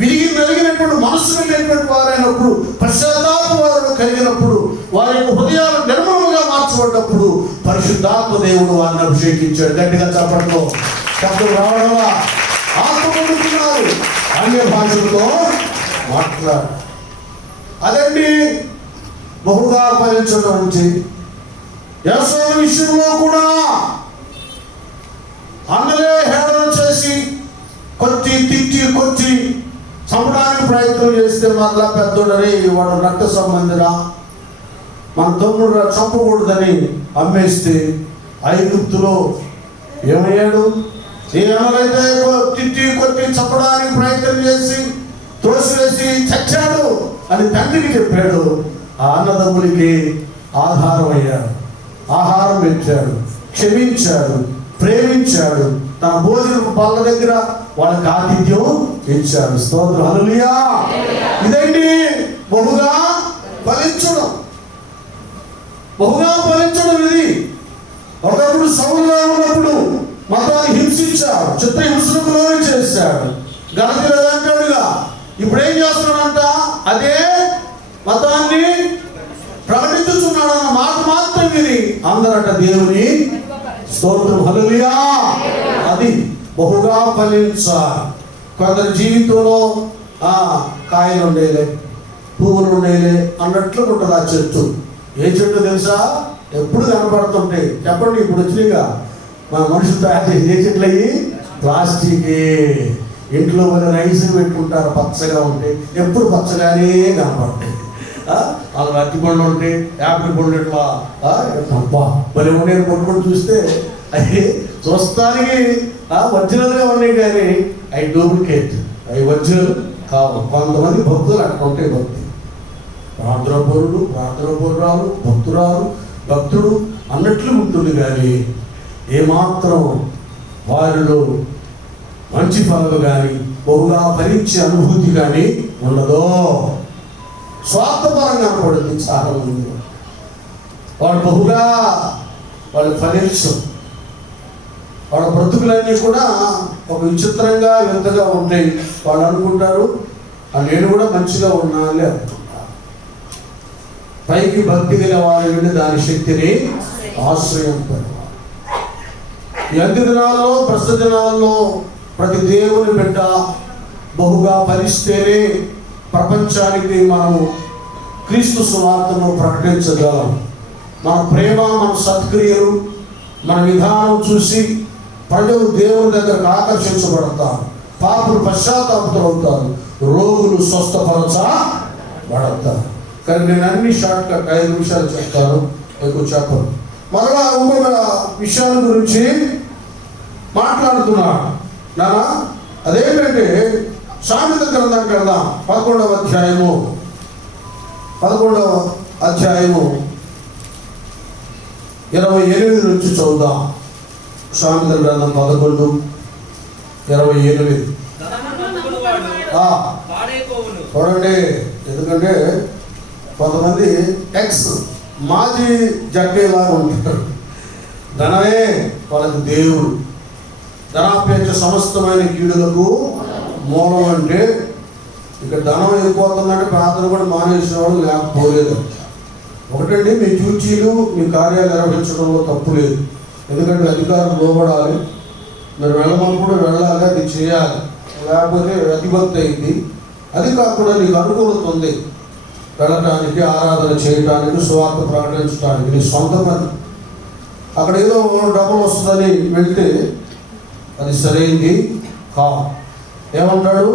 విరిగి నలిగినటువంటి మనసు కలిగినటువంటి వారైనప్పుడు, పశ్చాత్తాప వారు కలిగినప్పుడు, వారి యొక్క హృదయాలు నిర్మలంగా మార్చబడ్డప్పుడు పరిశుద్ధాత్మ దేవుడు వారిని అభిషేకించాడు. గట్టిగా చెప్పడంలో శబ్దం రావడంలా ఆత్మ పొందుతున్నారు, అన్య భాషలతో మాట్లాడు. అదండి బహుగా ఫలించడం అంటే. యేసయ్య విషయంలో కూడా అన్నలే హేళన చేసి కొట్టి తిట్టి కొట్టి చంపడానికి ప్రయత్నం చేస్తే మరలా పెద్దోడని వాడు రక్త సంబంధిరా, మన తమ్ముడు చంపకూడదని అమ్మేస్తే ఐగుప్తులో ఏమయ్యాడు? ఏ అన్నలైతే తిట్టి కొట్టి చంపడానికి ప్రయత్నం చేసి తోసివేసి చచ్చాడు అని తండ్రికి చెప్పాడు. ఆ అన్నదమ్ములకి ఆధారం అయ్యాడు, ఆహారం ఇచ్చాడు, క్షమించాడు, ప్రేమించాడు. తన భోజనం పళ్ళ దగ్గర వాళ్ళకి ఆతిథ్యం ఇచ్చాడు. స్తోత్రం. హల్లెలూయా. ఇదండి బహుగా ఫలించడం. బహుగా ఫలించడం ఇది. ఒకప్పుడు సౌలుగా ఉన్నప్పుడు మతాన్ని హింసించాడు, చిత్రహింసలకు లోను చేశాడు, గలతీయుల అంటాడుగా. ఇప్పుడు ఏం చేస్తున్నాడంట? అదే మతాన్ని ప్రకటించుతున్నాడన్న మాట మాత్రం విని అందరట దేవుని స్తోత్రం. హల్లెలూయా. అది బహుగా ఫలించాలి. కొందరి జీవితంలో కాయలు ఉండేలే, పువ్వులు ఉండేలే అన్నట్లు ఉంటుంది ఆ చెట్టు. ఏ చెట్టు తెలుసా? ఎప్పుడు కనపడుతుంటాయి. చెప్పండి, ఇప్పుడు వచ్చినాయిగా మా మనుషులు తయారు చేసి ఏ చెట్లు అయ్యి? ప్లాస్టిక్. ఇంట్లో వాళ్ళు రైస్ పెట్టుకుంటారు, పచ్చగా ఉంటాయి, ఎప్పుడు పచ్చగానే కనపడతాయి. వాళ్ళు అరటి పండ్లు ఉంటాయి, యాపిల్ పండ్లు ఇట్లా మరి ఉండే కొట్టుకొని చూస్తే అవి చూస్తానికి ఒరిజినల్గా ఉన్నాయి, కానీ అవి డూప్లికేట్, అవి ఒరిజినల్ కావు. కొంతమంది భక్తులు అట్లా ఉంటాయి. భక్తి ప్రార్థనపరుడు, ప్రార్థనపరురాలు, భక్తుడు అన్నట్లు ఉంటుంది, కానీ ఏమాత్రం వారిలో మంచి పనులు కానీ బహుగా ఫలించే అనుభూతి కానీ ఉండదో. స్వార్థపరంగా కనపడుతుంది చాలా మంది. వాళ్ళు బహుగా వాళ్ళు ఫలించు. వాళ్ళ బ్రతుకులన్నీ కూడా ఒక విచిత్రంగా వింతగా ఉంటాయి. వాళ్ళు అనుకుంటారు నేను కూడా మంచిగా ఉన్నానులే అనుకుంటారు. పైకి భక్తి గల వారి నుండి దాని శక్తిని ఆశ్రయం పెడతారు. ఈ అంత్య దినాల్లో, ప్రస్తుత దినాల్లో ప్రతి దేవుని బిడ్డ బహుగా ఫలిస్తేనే ప్రపంచానికి మనము క్రీస్తు సువార్తను ప్రకటించగలం. మన ప్రేమ, మన సత్క్రియలు, మన విధానం చూసి ప్రజలు దేవుని దగ్గరకు ఆకర్షించబడతారు. పాపులు పశ్చాత్తాపతులవుతారు, రోగులు స్వస్థపరచబడతారు. కానీ నేను అన్ని షార్ట్ కట్ 5 నిమిషాలు చెప్తాను, ఎక్కువ చెప్పను. మరలా ఇంకొక విషయాల గురించి మాట్లాడుతున్నాను నానా. అదేంటంటే సామెత గ్రంథానికి వెళ్దాం. 11వ అధ్యాయము 28 నుంచి చదువుదాం. సామెత గ్రంథం 11:27. చూడండి, ఎందుకంటే కొంతమంది మాజీ జగ్గేలాగా ఉంటారు. ధనమే వాళ్ళకి దేవుడు. ధనాపేక్ష సమస్తమైన కీడులకు మూలం. అంటే ఇక ధనం అయిపోతుందంటే ప్రార్థన కూడా మానేసిన వాడు లేకపోలేదు. ఒకటండి, మీ డ్యూటీలు, మీ కార్యాలు నిర్వహించడంలో తప్పు లేదు. ఎందుకంటే అధికారులు లోబడాలి, మీరు వెళ్ళమన్నప్పుడు వెళ్ళాలి, అది చేయాలి. లేకపోతే అతిభక్తి అయింది. అది కాకుండా నీకు అనుకూలత ఉంది వెళ్ళటానికి, ఆరాధన చేయడానికి, సువార్త ప్రకటించడానికి. నీ సొంత పని. అక్కడ ఏదో డబ్బులు వస్తుందని వెళ్తే అది సరైంది కాదు. ఏమంటాడు?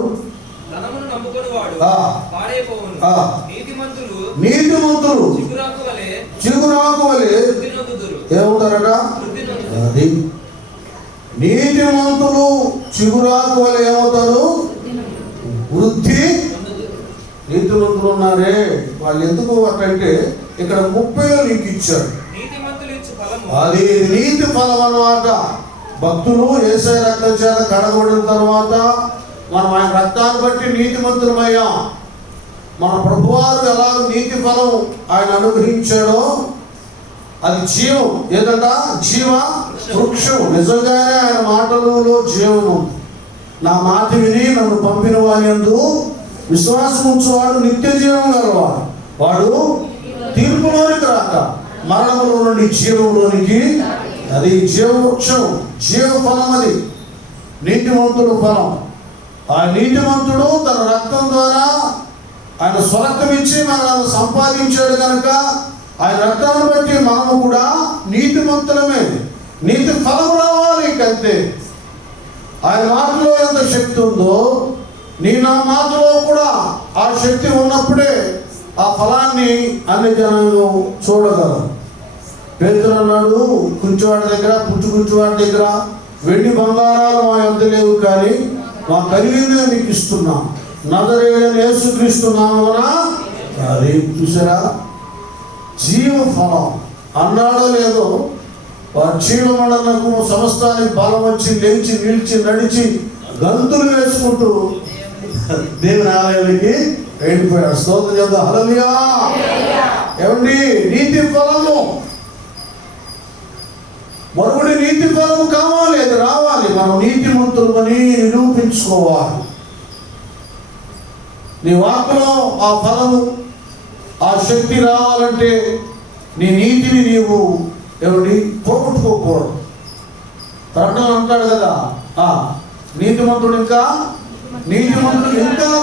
నీతిమంతులు చిగురాకు వలె ఏమవుతారట? అది నీతిమంతులు చిగురాకు వలె ఏమవుతారు? వృద్ధి. నీతిమంతులు ఉన్నారే, వాళ్ళు ఎందుకు అంటే ఇక్కడ 30లో నీకు ఇచ్చాడు. అది నీతి ఫలం అన్నమాట. భక్తులు యేసయ్య రక్తం చేత కడగబడిన తర్వాత మనం ఆయన రక్తాన్ని బట్టి నీతిమంతులమయ్యాం. మన ప్రభువారు ఎలాగ నీతి ఫలం ఆయన అనుగ్రహించాడో అది జీవం. ఏదంట? జీవ వృక్షం. నిజంగానే ఆయన మాటలలో జీవం ఉంది. నా మాట విని నన్ను పంపిన వారి యందు విశ్వాసం ఉంచువాడు నిత్య జీవం గలవాడు. వాడు తీర్పులోనికి రాక మరణంలో నుండి జీవంలోనికి. అది జీవవృక్షం, జీవ ఫలం. అది నీతిమంతుడు ఫలం. ఆ నీతిమంతుడు తన రక్తం ద్వారా ఆయన స్వరక్తం ఇచ్చి మనల్ని సంపాదించాడు కనుక ఆయన రక్తాన్ని బట్టి మనము కూడా నీతిమంతులమే. నీతి ఫలం రావాలి. ఇంకంతే. ఆయన మాటలో ఎంత శక్తి ఉందో నా మాటలో కూడా ఆ శక్తి ఉన్నప్పుడే ఆ ఫలాన్ని అన్ని జనాలు చూడగలరు. పేతురు అన్నాడు కుంచువాడి దగ్గర, కుంచువాడి దగ్గర వెండి బంగారాలు మా యొద్ద లేవు, కానీ మా కలిగిందే మీకు ఇస్తున్నాం, నజరేయుడైన యేసుక్రీస్తు నామమున. అది చూసారా? జీవ ఫలం అన్నాడో లేదో, వారి చీడమడలకు సమస్తానికి బలం వచ్చి లేచి నిలిచి నడిచి గంతులు వేసుకుంటూ దేవుని ఆలయానికి వెళ్ళిపోయాడు. స్తోత్రం చేద్దాం. హల్లెలూయా. ఏమండి? నీతి ఫలము, మరుగుడి నీతి ఫలము కావాలి. అది రావాలి. మనం నీతిమంతులని నిరూపించుకోవాలి. నీ వాక్కులో ఆ ఫలము, ఆ శక్తి రావాలంటే నీ నీతిని నీవు ఏమిటి పోగొట్టుకోకూడదు. ప్రకటన అంటాడు కదా, నీతిమంతుడు ఇంకా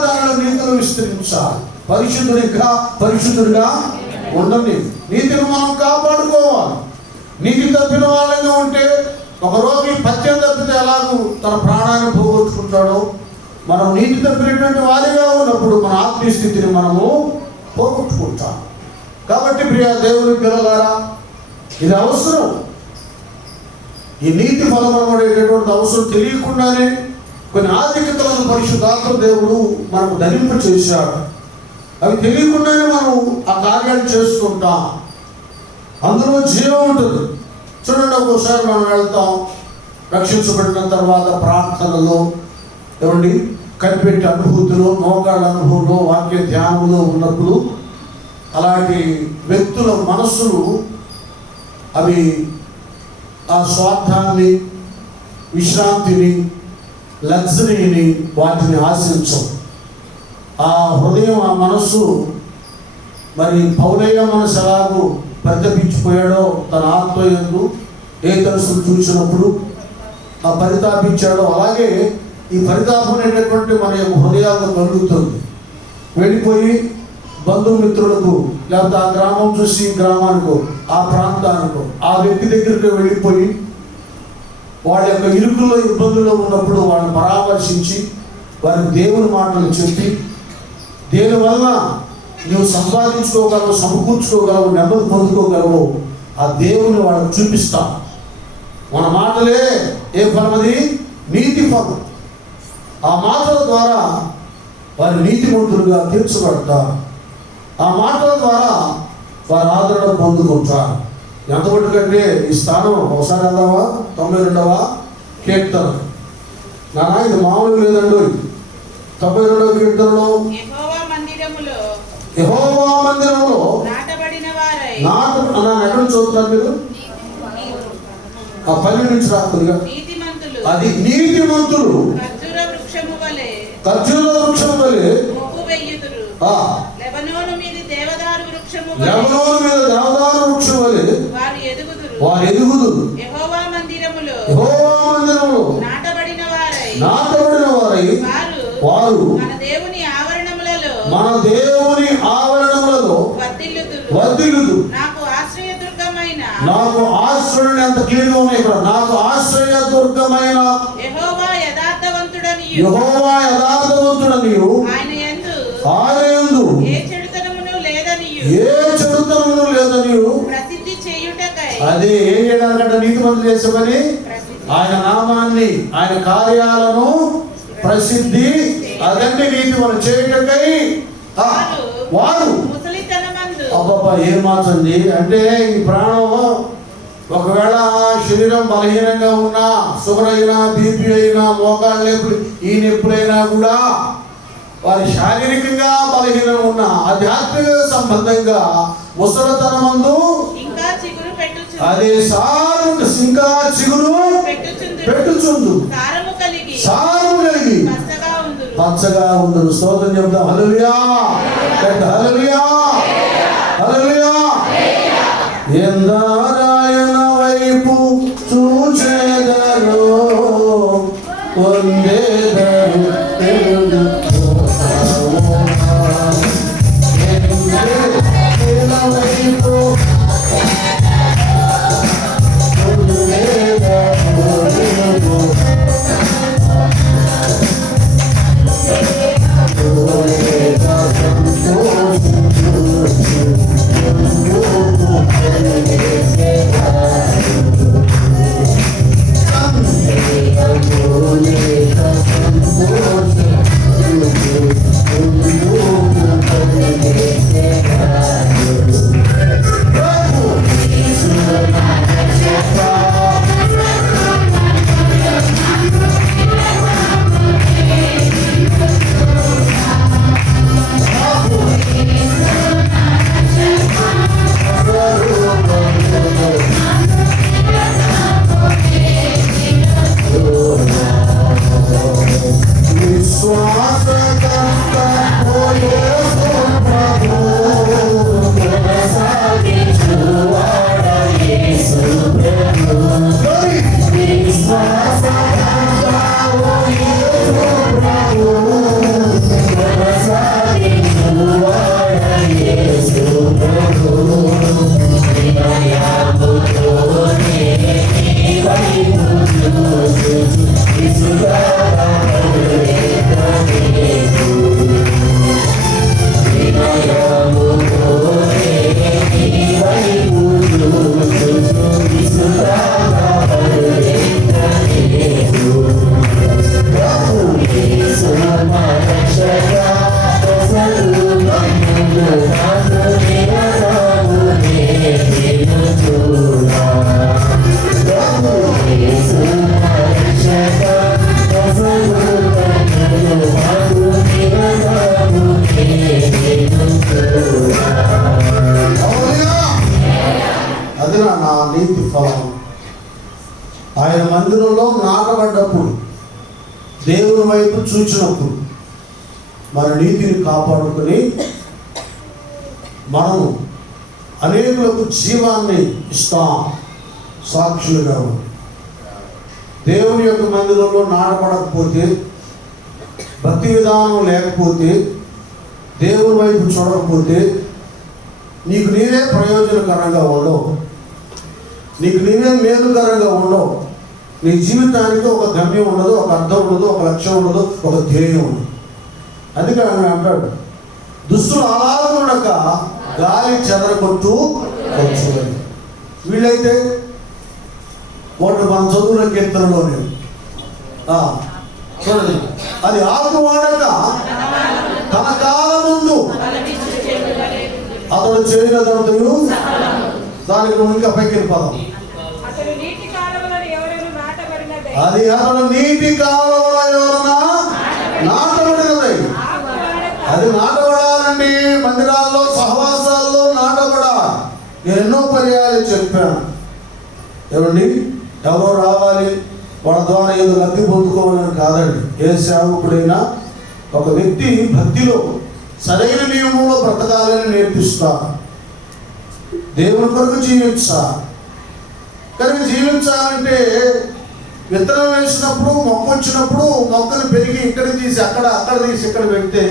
దానిలో నీతులు విస్తరించాలి. పరిశుద్ధుడు ఇంకా పరిశుద్ధుడిగా ఉండండి. నీతిని మనం కాపాడుకోవాలి. నీతి తప్పిన వాళ్ళగా ఉంటే, ఒక రోగి పత్యం తప్పితే ఎలాగూ తన ప్రాణాన్ని పోగొట్టుకుంటాడో, మనం నీతి తప్పినటువంటి వారిగా ఉన్నప్పుడు మన ఆత్మీయ స్థితిని మనము పోగొట్టుకుంటాం. కాబట్టి ప్రియ దేవుని పిల్లలారా, ఇది అవసరం. ఈ నీతి ఫలం అనబడేటటువంటి అవసరం తెలియకుండానే కొన్ని ఆధిక్యతలను పరిశుద్ధాత్మ దేవుడు మనకు ధరింప చేశాడు. అవి తెలియకుండానే మనం ఆ కార్యాలు చేసుకుంటాం. అందులో జీవం ఉంటుంది. చూడండి, ఒక్కోసారి మనం వెళ్తాం రక్షించబడిన తర్వాత ప్రార్థనలో ఏమండి కనిపెట్టే అనుభూతిలో, మోకాళ్ళ అనుభవంలో, వాక్య ధ్యానంలో ఉన్నప్పుడు అలాంటి వ్యక్తుల మనస్సులు అవి ఆ స్వార్థాన్ని, విశ్రాంతిని, లగ్జరీని వాటిని ఆశించం. ఆ హృదయం, ఆ మనస్సు మరి పౌలయ్య మనసు ఎలాగూ పరితపించిపోయాడో తన ఆత్మ యందు ఏ తలుసులు చూసినప్పుడు ఆ పరితాపించాడో, అలాగే ఈ పరితాపం అనేటటువంటి మన యొక్క హృదయాలను కలుగుతుంది. వెళ్ళిపోయి బంధుమిత్రులకు, లేకపోతే ఆ గ్రామం చూసి గ్రామానికో, ఆ ప్రాంతానికో, ఆ వ్యక్తి దగ్గరికి వెళ్ళిపోయి వాళ్ళ యొక్క ఇరుకుల్లో ఇబ్బందుల్లో ఉన్నప్పుడు వాళ్ళని పరామర్శించి వారికి దేవుని మాటలు చెప్పి, దేనివల్ల నువ్వు సంపాదించుకోగలవు, సమకూర్చుకోగలవు, నెమ్మది పొందుకోగలవు ఆ దేవుని వాళ్ళకి చూపిస్తాం. మన మాటలే ఏ ఫలమది? నీతి ఫలం. ఆ మాటల ద్వారా వారి నీతిమంతులుగా తీర్చబడతారు. ఆ మాటల ద్వారా వారి ఆదరణ పొందుకుంటారు. ఎంతమట్టుకంటే ఈ స్థానం ఒకసారి వెళ్దామా? 92వ కీర్తన. నానా ఇది మామూలు లేదండి. 92వ కీర్తనలో యెహోవా మందిరములో నాటబడిన వారై ఎక్కడ చదువుతున్నారు మీరు? ఆ 12 నుంచి రాకుండా నీతిమంతులు, అది నీతిమంతులు ఖర్జూర వృక్షము వలె ముగ్గు వెయ్యుదురు. లెబనోను మీద దేవదారు వృక్షము వలె వారు ఎదుగుదురు. యెహోవా మందిరములో నాటబడిన వారై వారు మన దేవుని ఆవరణములలో వర్ధిల్లుదురు. నాకు ఆశ్రయం ఎంత క్లియర్గా ఉన్నాయి ఇక్కడ. నాకు ఆశ్రయ దుర్గమైన యెహోవా యథార్థవంతుడనియు ఆయన యందు ఏ చెడుతనమును లేదనియు ప్రసిద్ధి చేయుటకై. అది ఏం చేయడానికంటే నీతిమంతులు చేసే పని ఆయన నామాన్ని, ఆయన కార్యాలను ప్రసిద్ధి, అదంటే నీతి మనం చేయుటకై వారు అబ్బబ్బా ఏం మార్చండి అంటే ఈ ప్రాణం ఒకవేళ శరీరం బలహీనంగా ఉన్నా, షుగర్ అయినా, బీపీ అయినా, మోకాళ్ళ నొప్పులు, ఈ నొప్పులైనా కూడా వారి శారీరకంగా బలహీనంగా ఉన్న ఆధ్యాత్మిక సంబంధంగా ముసలితనమందు అదే ఇంకా చిగురు పెట్టుచుందు, సారము కలిగి పచ్చగా ఉందరు. స్తోత్రం చెప్తాం. హల్లెలూయా, హల్లెలూయా, హల్లెలూయా. ఎందారాయణ వైపు చూచెదరో పొందెదరు వైపు ఆయన మందిరంలో నాటబడ్డప్పుడు, దేవుని వైపు చూచినప్పుడు మన నీతిని కాపాడుకొని మనం అనేకులకు జీవాన్ని ఇస్తాం సాక్షులుగా. దేవుని యొక్క మందిరంలో నాటబడకపోతే, భక్తి విధానం లేకపోతే, దేవుని వైపు చూడకపోతే నీకు నీవే ప్రయోజనకరంగా ఉండవు, నీకు నీవే మేలుకరంగా ఉండవు. నీ జీవితానికి ఒక గమ్యం ఉండదు, ఒక అర్థం ఉండదు, ఒక లక్ష్యం ఉండదు, ఒక ధ్యేయం ఉండదు. అందుకే ఆయన అంటాడు, దుస్తులు అలాగుండక గాలి చెదరగొట్టు వచ్చులని. వీళ్ళైతే వాటి మన చదువుల కీర్తనలోనే చూడండి, అది ఆకు వాడక తన కాలం ముందు అతడు చేయగలుగుతాడు. దానికి ఇంకా పైకి పదం, అది అతడు నీటి కాలంలో ఎవరన్నా నాటబడినది. అది నాటబడాలండి, మందిరాల్లో సహవాసాల్లో నాటబడాలి. నేను ఎన్నో పర్యాలు చెప్పాను. ఏమండి, ఎవరో రావాలి, వాళ్ళ ద్వారా ఏదో లబ్ధి పొందుకోవాలని కాదండి. ఏ సేవకుడైనా ఒక వ్యక్తి భక్తిలో సరైన నియమంలో బ్రతకాలని నేర్పిస్తా. దేవుని కొరకు జీవించా. కానీ జీవించాలంటే విత్తనం వేసినప్పుడు, మొక్క వచ్చినప్పుడు మొక్కలు పెరిగి ఇక్కడికి తీసి అక్కడ, అక్కడ తీసి ఇక్కడ పెడితే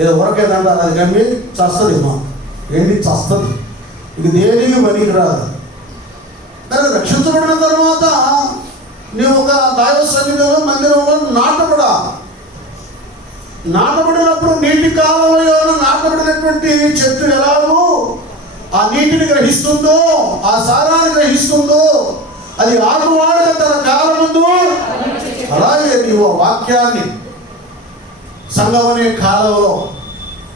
ఏదో ఉరకేదంటారు, అది కమ్మి చస్తుంది. మా ఏంటి చస్తుంది, ఇది దేనికి పనికి రాదు. కానీ రక్షించబడిన తర్వాత నువ్వు ఒక దైవ సన్నిధిలో మందిరంలో నాటబడినప్పుడు నీటి కాలంలో నాటబడినటువంటి చెట్టు ఎలాగో ఆ నీటిని గ్రహిస్తుందో, ఆ సారాన్ని గ్రహిస్తుందో, అది ఆకువాడక తన కాలం ముందు, అలాగే నీవు వాక్యాన్ని సంఘం అనే కాలంలో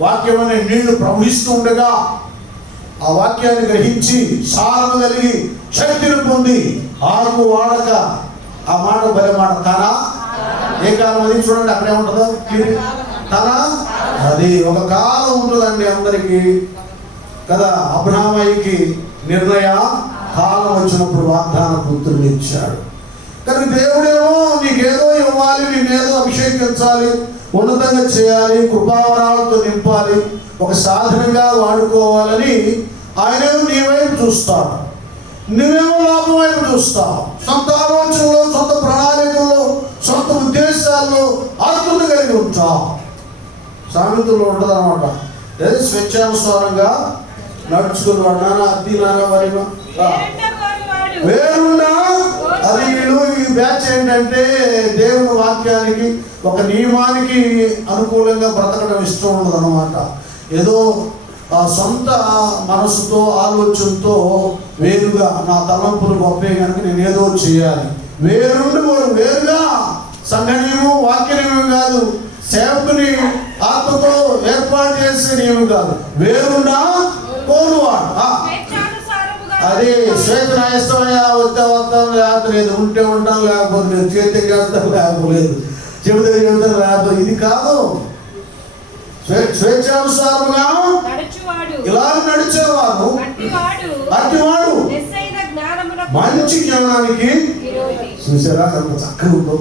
వాక్యం అనే నీళ్లు ప్రవహిస్తూ ఉండగా ఆ వాక్యాన్ని గ్రహించి సారము కలిగి శక్తిని పొంది ఆకు వాడక, ఆ మాట బలి మాట తన ఏ కాలం అది చూడండి, అక్కడే ఉంటుందో తన, అది ఒక కాలం ఉంటుందండి అందరికీ కదా. అబ్రహామయ్యకి నిర్ణయ కాలం వచ్చినప్పుడు వాగ్దాన పుత్రుని ఇచ్చాడు. కానీ దేవుడేమో నీకేదో ఇవ్వాలి, నేనేదో అభిషేకించాలి, ఉన్నతంగా చేయాలి, కృపావరాలతో నింపాలి, ఒక సాధనంగా వాడుకోవాలని ఆయనేమో నీ వైపు చూస్తాడు, నువ్వేమో లోపం వైపు చూస్తావు. సొంత ఆలోచనలో, సొంత ప్రణాళికల్లో, సొంత ఉద్దేశాల్లో ఆతృత కలిగి ఉంటావు. సామెతల్లో ఉంటుంది అనమాట, అదే స్వేచ్ఛానుసారంగా నడుచుకుని వాడినా అద్దీనా వరినా వేరున్నా. అది వీళ్ళు ఈ బ్యాచ్ ఏంటంటే దేవుని వాక్యానికి ఒక నియమానికి అనుకూలంగా బ్రతకడం ఇష్టం ఉండదు అనమాట. ఏదో ఆ సొంత మనసుతో ఆలోచనతో వేరుగా నా తలంపులు గొప్పే కనుక నేను ఏదో చేయాలి, వేరుండి వాడు వేరుగా సంఘ నియమం, వాక్య నియమం కాదు, సేవకుని ఆత్మతో ఏర్పాటు చేసే నియమం కాదు, వేరున్నా కోరువాడు. అది స్వేచ్ఛ ఇష్టమయ్యా, వద్ద వస్తాం లేకపోలేదు, ఉంటే ఉంటాం లేకపోతే లేదు, చేతి చేస్తాం లేకపోలేదు, చెబితే చెబుతాం లేకపోతే, ఇది కాదు. స్వేచ్ఛానుసారముగా ఇలా నడిచేవాడు అట్టివాడు మంచి జ్ఞానానికి, చూసారా ఎంత చక్కగా ఉందో.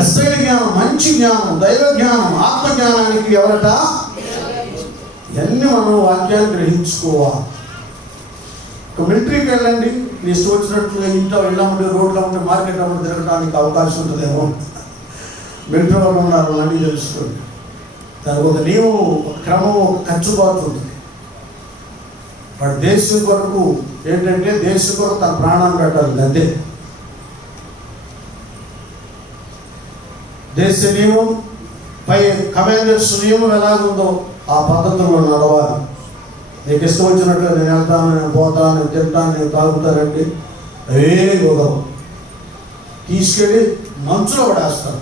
ఎస్ఐ జ్ఞానం, మంచి జ్ఞానం, దైవ జ్ఞానం, ఆత్మ జ్ఞానానికి ఎవరట? ఇవన్నీ మనం వాక్యాన్ని గ్రహించుకోవాలి. మిలిటరీకి వెళ్ళండి, నీ ఇష్టం వచ్చినట్లుగా ఇంట్లో వెళ్ళామంటే, రోడ్లు అమ్మంటే, మార్కెట్ అమ్మంటే తిరగడానికి అవకాశం ఉంటుందేమో. మిలిటరీ వాళ్ళు ఉన్నారు, అన్నీ తెలుసుకోండి. దానికి ఒక నియమం, ఒక క్రమం, ఒక ఖర్చుబాటు ఉంటుంది. వాడు దేశం కొరకు ఏంటంటే దేశం కొరకు తన ప్రాణాన్ని పెట్టాలి, అంతే. దేశ నియమం, పై కమాండర్స్ నియమం ఎలాగుందో ఆ పద్ధతుల్లో నడవాలి. నీకు ఇష్టం వచ్చినట్లు నేను వెళ్తాను, నేను పోతాను, నేను తింటాను, నేను తాగుతానండి, అవే కుదరవు. తీసుకెళ్ళి మంచులో పడేస్తారు,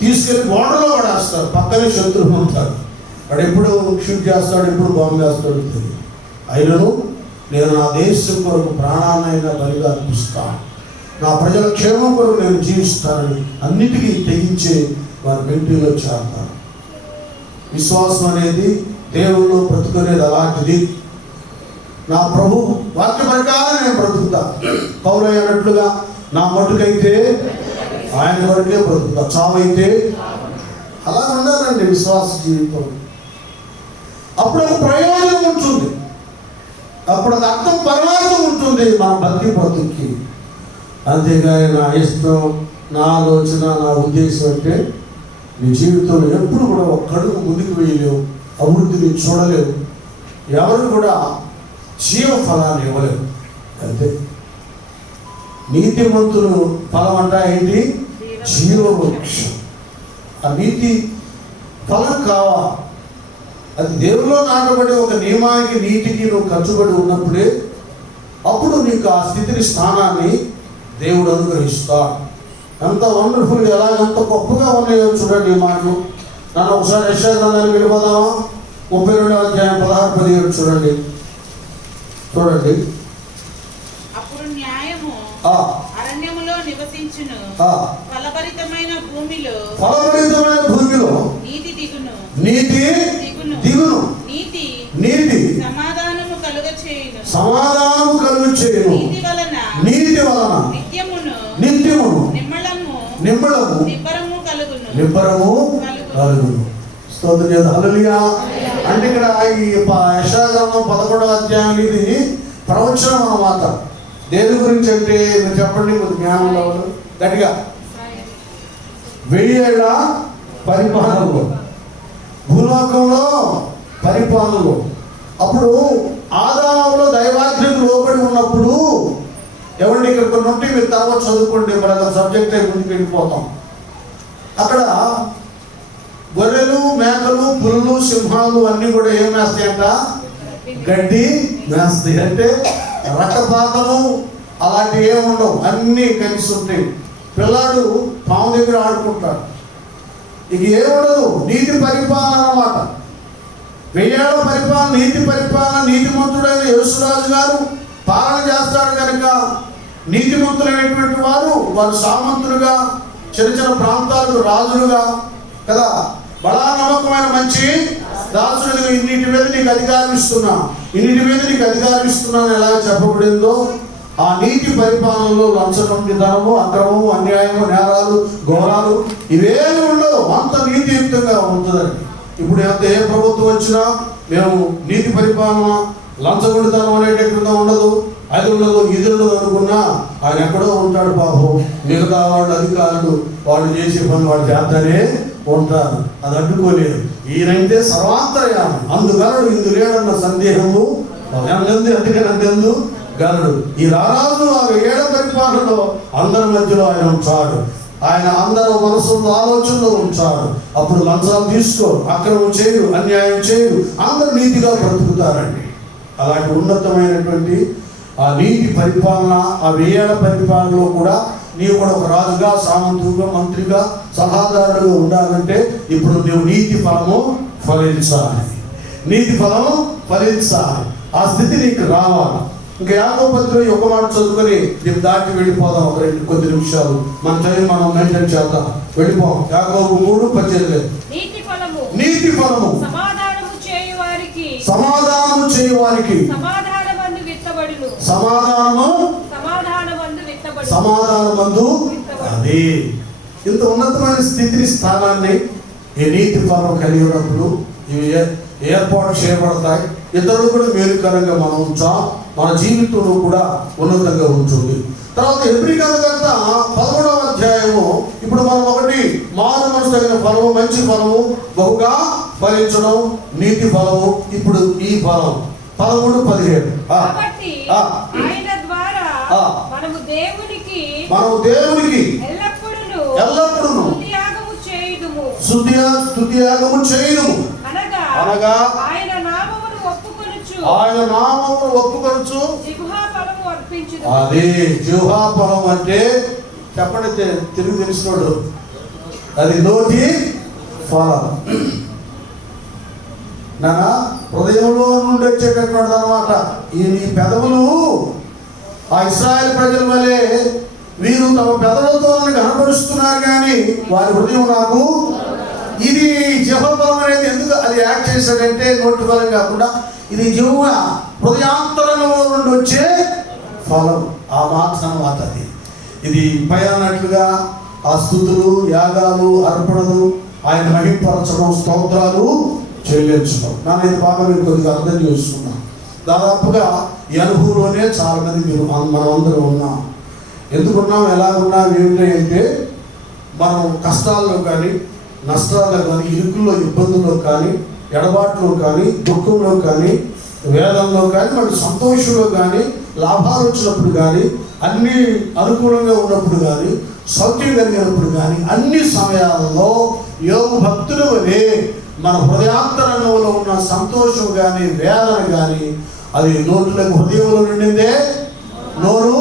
తీసుకెళ్ళి గోడలో పడేస్తారు, పక్కనే శత్రువులు ఉంటారు. వాడు ఎప్పుడు షూట్ చేస్తాడు, ఎప్పుడు బాంబు వేస్తాడు తెలియదు. అయినను నేను నా దేశం కొరకు ప్రాణాన్నైనా బలిగా అర్పిస్తాను, నా ప్రజల క్షేమం కొరకు నేను జీవిస్తానని అన్నిటికీ తెగించే వారి మిలిటరీలో చేరతాను. విశ్వాసం అనేది దేవుళ్ళు బ్రతుకునేది అలాంటిది. నా ప్రభు వాక్య ప్రకారం నేను బ్రతుకుతా. పౌలయ్య అన్నట్లుగా నా మటుకైతే ఆయన వరకే బ్రతుకుతా, చావైతే. అలా ఉండాలండి విశ్వాస జీవితం. అప్పుడు ఒక ప్రయోజనం ఉంటుంది, అప్పుడు ఒక అర్థం పరమార్థం ఉంటుంది మన బ్రతుక్కి. అంతేగాని నా ఇష్టం, నా ఆలోచన, నా ఉద్దేశం అంటే నీ జీవితంలో ఎప్పుడు కూడా ఒక కడుగు ముందుకు వేయలేవు, అభివృద్ధిని చూడలేవు, ఎవరు కూడా జీవ ఫలాన్ని ఇవ్వలేవు. అంతే. నీతిమంతులు ఫలం అంట ఏంటి? జీవవృక్షం. ఆ నీతి ఫలం కావాలి. అది దేవుల్లో నాటబడి ఒక నియమానికి, నీతికి నువ్వు కట్టుబడి ఉన్నప్పుడే అప్పుడు నీకు ఆ స్థితిని, స్థానాన్ని దేవుడు అనుగ్రహిస్తాడు. ఎంత వండర్ఫుల్గా, ఎంత గొప్పగా ఉన్నాయో చూడండి ఈ మాటలు. నన్ను ఒకసారి యెషయా గ్రంథానికి వెళ్ళిపోదామా? 32వ అధ్యాయం 16-17 చూడండి. అప్పుడు న్యాయము అరణ్యములో నివసించును, ఫలభరితమైన భూమిలో నీతి దిగును, నీతి సమాధానము కలుగ చేయును, నీతి వలన నిత్యమును నిమ్మళము నిబ్బరము కలుగును. స్తోత్రం చేద్దాం. హల్లెలూయా. అంటే ఇక్కడ ఈ యెషయా గ్రంథం 11వ అధ్యాయం ఇది ప్రవచనం అన్నమాట. దేని గురించి అంటే మీరు చెప్పండి, కొద్ది జ్ఞానంలో గట్టిగా. 1000 ఏళ్ల పరిపాలనలో, భూలోకంలో పరిపాలనలో, అప్పుడు ఆదాములో దైవాజ్ఞకు లోబడి ఉన్నప్పుడు, ఎవరిని ఇక్కడ కొన్ని ఉంటే మీరు తర్వాత చదువుకోండి, మన సబ్జెక్ట్ అయి ముందుకు వెళ్ళిపోతాం. అక్కడ గొర్రెలు, మేకలు, పులులు, సింహాలు అన్నీ కూడా ఏం వేస్తాయంట? గడ్డి వేస్తాయి. అంటే రక్తపాతము అలాంటివి ఏమి ఉండవు, అన్నీ కలిసి ఉంటాయి. పిల్లాడు పాము దగ్గర ఆడుకుంటాడు. ఇక ఏముండదు, నీతి పరిపాలన అన్నమాట. 1000 ఏళ్ల పరిపాలన, నీతి పరిపాలన. నీతిమంతుడైన యేసురాజు గారు పాలన చేస్తాడు కనుక నీతిమంతులైనటువంటి వారు సామంతులుగా, చిన్న చిన్న ప్రాంతాలకు రాజులుగా కదా, బడా నమ్మకమైన మంచి దాసుడుగా, ఇన్నిటి మీద నీకు అధికారం ఇస్తున్నా, ఇన్నిటి మీద నీకు అధికారం ఇస్తున్నాను ఎలా చెప్పబడిందో, ఆ నీతి పరిపాలనలో లంచం, విధానము, అక్రమము, అన్యాయము, నేరాలు, ఘోరాలు ఇవేమి ఉండవు. అంత నీతియుక్తంగా ఉంటుందండి. ఇప్పుడు ఎంత ఏ ప్రభుత్వం వచ్చినా మేము నీతి పరిపాలన, లంచగొడితనం అనేటట్టుగా ఉండదు, అది ఉండదు, ఇది ఉండదు అనుకున్నా ఆయన ఎక్కడో ఉంటాడు పాపం. మిగతా వాళ్ళు అధికారులు వాళ్ళు చేసే పని వాళ్ళు చేస్తానే ఉంటారు, అది అడ్డుకోలేదు. ఈయనంటే సర్వాంతర్యామి, అందుగలడు ఇందు లేడన్న సందేహము అంతేందు గలడు. ఈ రారాజు ఆ 1000 ఏళ్ల పరిపాలనలో అందరి మధ్యలో ఆయన ఉంచాడు. ఆయన అందరూ మనసులో, ఆలోచనలో ఉంచాడు. అప్పుడు లంచాలు తీసుకోరు, అక్రమం చేయరు, అన్యాయం చేయరు, అందరూ నీతిగా బ్రతుకుతారండి. అలాంటి ఉన్నతమైనటువంటి ఆ నీతి పరిపాలన, ఆ 1000 ఏళ్ల పరిపాలనలో కూడా నీవు కూడా ఒక రాజుగా, సామంతుగా, మంత్రిగా, సలహాదారుడుగా ఉండాలంటే ఇప్పుడు నీవు నీతి ఫలము ఫలించాలి, నీతి ఫలము ఫలించాలి. ఆ స్థితి నీకు రావాలి. ఇంకా యాకోబు పత్రిక ఒక మాట చదువుకొని దీన్ని దాటి వెళ్ళిపోదాం. ఒక కొద్ది నిమిషాలు మన టైం మనం మెయింటైన్ చేద్దాం, వెళ్ళిపోదాం. యాకోబు 3:18 నీతి ఫలము సమాధానము చేయువారికి సమాధానమందు అది. ఇంత ఉన్నతమైన స్థితిని, స్థానాన్ని ఈ నీతి ఫలం కలిగి ఉన్నప్పుడు ఇవి ఏర్పాటు చేయబడతాయి. ఇతరులు కూడా మేలుకరంగా మనం ఉంచాం, మన జీవితంలో కూడా ఉన్నతంగా ఉంటుంది. తర్వాత హెబ్రీ గ్రంథకర్త 13వ అధ్యాయము. ఇప్పుడు మనం ఒకటి మారు మనసు తగిన ఫలము, మంచి ఫలము, బహుగా ఫలించడం, నీతి ఫలము. ఇప్పుడు ఈ ఫలం 13-17. మనము దేవునికి ఎల్లప్పుడూ స్తుతియాగము చేయుదుము, అనగా ఆయన నామమును ఒప్పుకొనుచు అదే జిహ్వా ఫలం. అంటే చెప్పండి, తెలుగు తెలిసినోడు, అది నోటి ఫలం. నానా హృదయంలో నుండి వచ్చేటటువంటి అనమాట. ఈ పెదవులు ఆ ఇశ్రాయేలు ప్రజల వలె వీరు తమ పెదవులతో కనపరుస్తున్నారు, కానీ వారి హృదయం నాకు. ఇది జిహ్వా ఫలం అనేది ఎందుకు అది యాడ్ చేశాడంటే నోటి ఫలం కాకుండా ఇది జిహ్వా హృదయాంతరంలో నుండి వచ్చే ఫలం. ఆ మాట అన్నమాట అది. ఇది పై అన్నట్లుగా ఆ స్తుతులు, యాగాలు, అర్పణలు, ఆయన మహింపరచడం, స్తోత్రాలు చెల్లించడం. ఇది బాగా మీరు కొద్దిగా అర్థం చేసుకున్నాం. దాదాపుగా ఈ అనుభవంలోనే చాలా మంది మీరు మనం అందరం ఉన్నాం. ఎందుకున్నాం, ఎలాగున్నాం, ఏమిటంటే మనం కష్టాల్లో కానీ, నష్టాల్లో కానీ, ఇరుకుల్లో, ఇబ్బందుల్లో కానీ, ఎడబాట్లో కానీ, దుఃఖంలో కానీ, వేదంలో కానీ, మన సంతోషంలో కానీ, లాభాలు వచ్చినప్పుడు కానీ, అన్నీ అనుకూలంగా ఉన్నప్పుడు కానీ, సౌఖ్యం కలిగినప్పుడు కానీ, అన్ని సమయాలలో యోగు భక్తుల వలె మన హృదయాంతరంగంలో ఉన్న సంతోషం కానీ, వేదన కానీ, అది నోట్లకు హృదయంలో నిండిందే. నోరు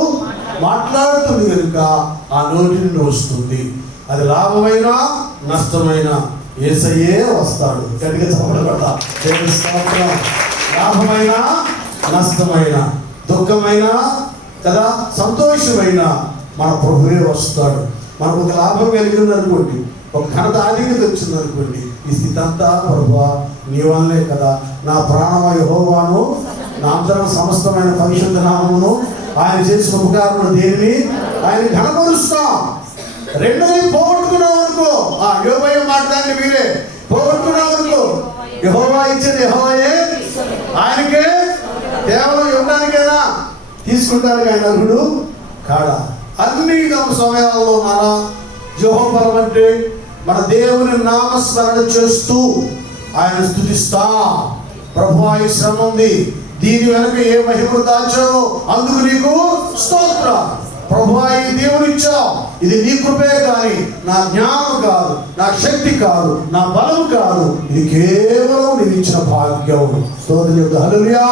మాట్లాడుతుంది కనుక ఆ నోటి నుండి వస్తుంది. అది లాభమైనా నష్టమైనా యేసయ్యే వస్తాడు. గట్టిగా చెప్పబడతా. లాభమైన నష్టమైన, దుఃఖమైన కదా, సంతోషమైన మన ప్రభువే వస్తాడు. మనకు ఒక లాభం కలిగింది అనుకోండి, ఒక ఘనత ఆధిక్యత వచ్చింది అనుకోండి, ఈ స్థితి అంతా ప్రభువా నీ వల్లే కదా, నా ప్రాణమ యెహోవాను, నా అంతరం సమస్తమైన పరిశుద్ధ నామమును, ఆయన చేసిన ఉపకారములు దేనిని ఆయన ఘనపరుస్తాం. రెండోది పోగొట్టుకున్నాం అనుకో, యోబయ్య మాట్లాడి మీరే పోగొట్టుకున్నాం అనుకో, యెహోవా ఇచ్చేది యెహోవాయే, ఆయనకే కేవలం ఇవ్వడానికేనా, తీసుకుంటానికి ఆయన అర్హుడు కాడా. అన్ని సమయాల్లో మన యెహోవా అంటే మన దేవుని నామస్మరణ చేస్తూ ఆయన స్తుతిస్తా. ప్రభువా ఈ శ్రమ ఉంది, దీని వెనక ఏ మహిమను దాచావో అందుకు నీకు స్తోత్రం. ప్రభువా ఈ దేవుని ఇచ్చావు, ఇది నీ కృపే కానీ నా జ్ఞానం కాదు, నా శక్తి కాదు, నా బలం కాదు, ఇది కేవలం నీవు ఇచ్చిన భాగ్యం. స్తోత్రం చెప్తా. హల్లెలూయా,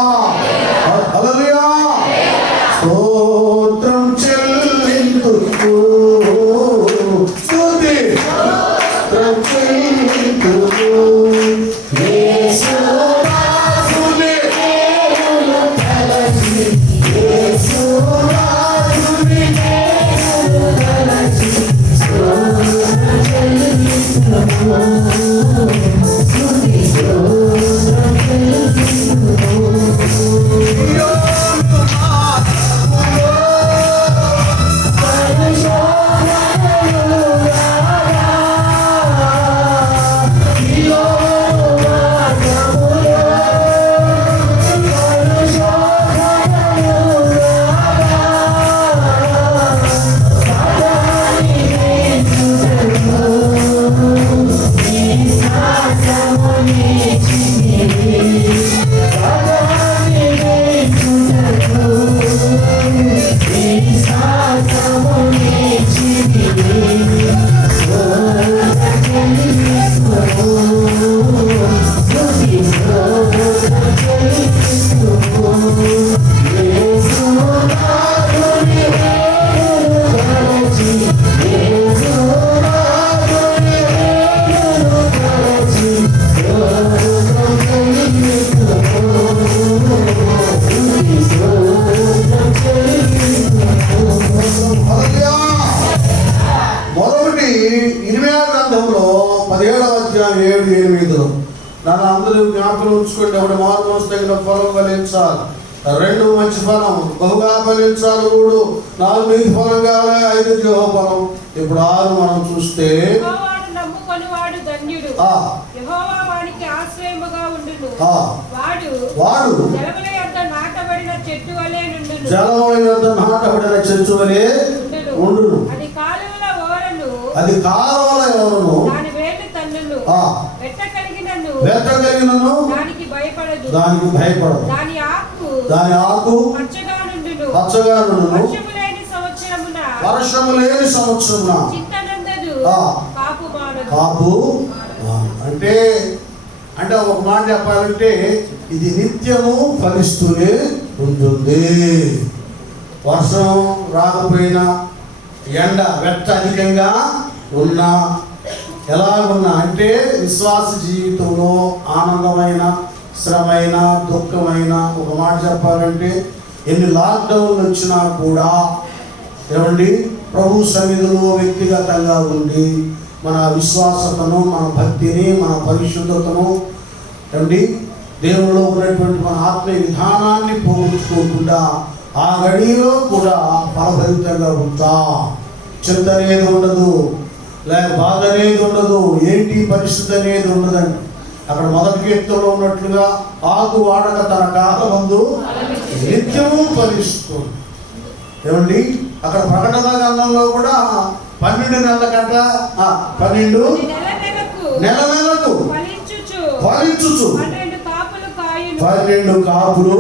హల్లెలూయా. స్తోత్రం చెల్లింతుకు, స్తుతి స్తోత్రం చెల్లింతుకు, నన్ను అందరూ జ్ఞాపకం ఉంచుకోండి. ఒకటి మారుమోసు తగిన ఫలం ఫలించాలి, 2 మంచి ఫలం బహుగా ఫలించాలి, 3 4 నీతి ఫలం కావాలి, 5 జీవ ఫలం. ఇప్పుడు 6 మనం చూస్తే వాడు జలముల యొద్ద నాటబడిన చెట్టు వలె ఉండును, అది కాలువల ఓరను వెట్టగలిగినను దానికి భయపడదు, దాని ఆకు పచ్చగా నుండును, వర్షము లేని సంవత్సరమున కాపు. అంటే ఒక మాట చెప్పాలంటే ఇది నిత్యము ఫలిస్తూనే ఉంటుంది. వర్షం రాకపోయినా, ఎండ వెట్ట అధికంగా ఉన్నా, ఎలాగున్నా అంటే విశ్వాస జీవితంలో ఆనందమైన, శ్రమైన, దుఃఖమైన, ఒక మాట చెప్పాలంటే ఎన్ని లాక్డౌన్లు వచ్చినా కూడా ఏమండి ప్రభు సన్నిధిలో వ్యక్తిగతంగా ఉండి మన విశ్వాసతను, మన భక్తిని, మన పరిశుద్ధతను ఏమండి దేవునిలో ఉన్నటువంటి మన ఆత్మీయ విధానాన్ని పోగొట్టుకోకుండా ఆ గడిలో కూడా ఫలభరితంగా ఉంటాం. చింత అనేది ఉండదు, లేక బాధ అనేది ఉండదు, ఏంటి పరిస్థితి అనేది ఉండదండి. అక్కడ మొదటి కీర్తనలో ఉన్నట్లుగా ఆకు వాడక తన కాలమందు నిత్యము ఫలిస్తుంది. ఏమండి, అక్కడ ప్రకటన గ్రంథంలో కూడా 12 నెలల కంట 12 నెల నెలకు ఫలించుచు 12 కాపులు.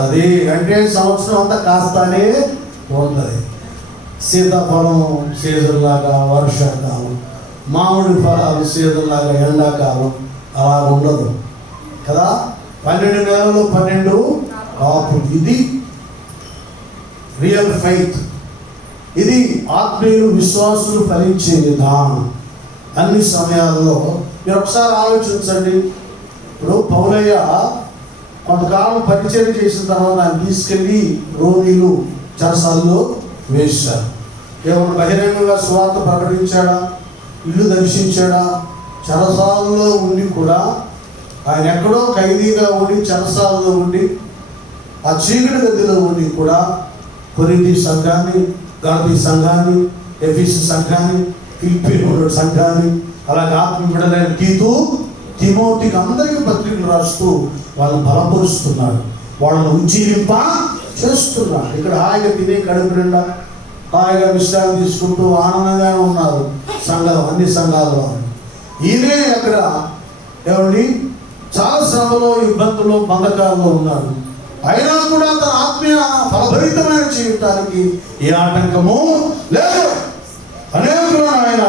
అది అంటే సంవత్సరం అంతా కాస్తానే ఉంటుంది. సీతాఫలం సీజన్ లాగా వర్షాకాలం, మామిడి ఫలాలు సీజన్ లాగా ఎండాకాలం అలా ఉండదు కదా. 12 నెలలు 12 కాపులు. ఇది రియల్ ఫెయిత్. ఇది ఆత్మీయులు విశ్వాసులు ఫలించే విధానం. అన్ని సమయాల్లో మీరు ఒకసారి ఆలోచించండి. ఇప్పుడు పౌలయ్య కొంతకాలం పరిచయం చేసిన తర్వాత ఆయన తీసుకెళ్ళి రోమిలు చెరసాల్లో వేశారు. ఏమన్నా బహిరంగంగా సువార్త ప్రకటించాడా? ఇల్లు దర్శించాడా? చెరసాలలో ఉండి కూడా ఆయన ఎక్కడో ఖైదీగా ఉండి చెరసాలలో ఉండి ఆ చీకటి గదిలో ఉండి కూడా కొరింథీ సంఘాన్ని, గలతీ సంఘాన్ని, ఎఫెసు సంఘాన్ని, ఫిలిప్పీ సంఘాన్ని, అలాగే ఆత్మ బిడ్డలైన తీతు, తిమోతికి అందరికీ పత్రికలు రాస్తూ వాళ్ళని బలపరుస్తున్నాడు, వాళ్ళని ఉజ్జీవింప చేస్తున్నాడు. ఇక్కడ హాయిగా తినే కడుపు నిండా హాయిగా విశ్రాంతి తీసుకుంటూ ఆనందంగా ఉన్నారు సంఘాలు, అన్ని సంఘాల్లో. ఈయనే అక్కడ ఏమండి చాలా శ్రమలో, ఇబ్బందుల్లో, బంధకాల్లో ఉన్నాడు. అయినా కూడా తన ఆత్మీయ ఫలభరితమైన జీవితానికి ఏ ఆటంకము లేదు. అనేకులను ఆయన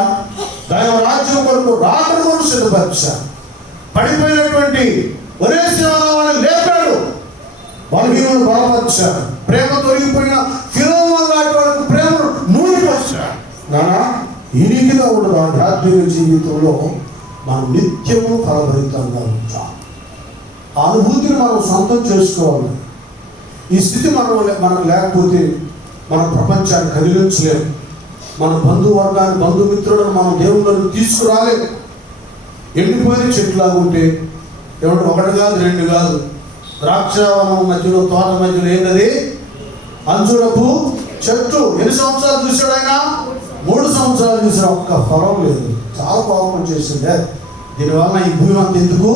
దైవ రాజ్యం కొరకు రాకడను సిద్ధపరిచాడు. పడిపోయినటువంటి ఒరే శివరావాన్ని లేపాడు, బలహీనులను బలపరిచాడు. ప్రేమ తొలగిపోయిన ఫిరోమోను లాంటి వాళ్ళకు ప్రేమను నూరిపోసాడు. నానా ఈ రీతిగా ఉండదు ఆధ్యాత్మిక జీవితంలో మనం నిత్యము ఫలభరితంగా ఉంటాం. ఆ అనుభూతిని మనం సొంతం చేసుకోవాలి. ఈ స్థితి మనకు లేకపోతే మనం ప్రపంచాన్ని కదిలించలేము. మన బంధువర్గాన్ని, బంధుమిత్రులను మనం దేవుళ్ళను తీసుకురాలేదు. ఎండిపోయిన చెట్లాగా ఉంటే ఎవడు ఒకటి కాదు, 2 కాదు, ద్రాక్షావనం మధ్యలో, తోట మధ్యలో ఏంటది? అంజురపు చెట్టు. ఎన్ని సంవత్సరాలు చూశాడు ఆయన? 3 సంవత్సరాలు చూసాడు. ఒక్క ఫలం లేదు. చాలా కోపం చేసిందే. దీనివల్ల ఈ భూమి అంత ఎందుకు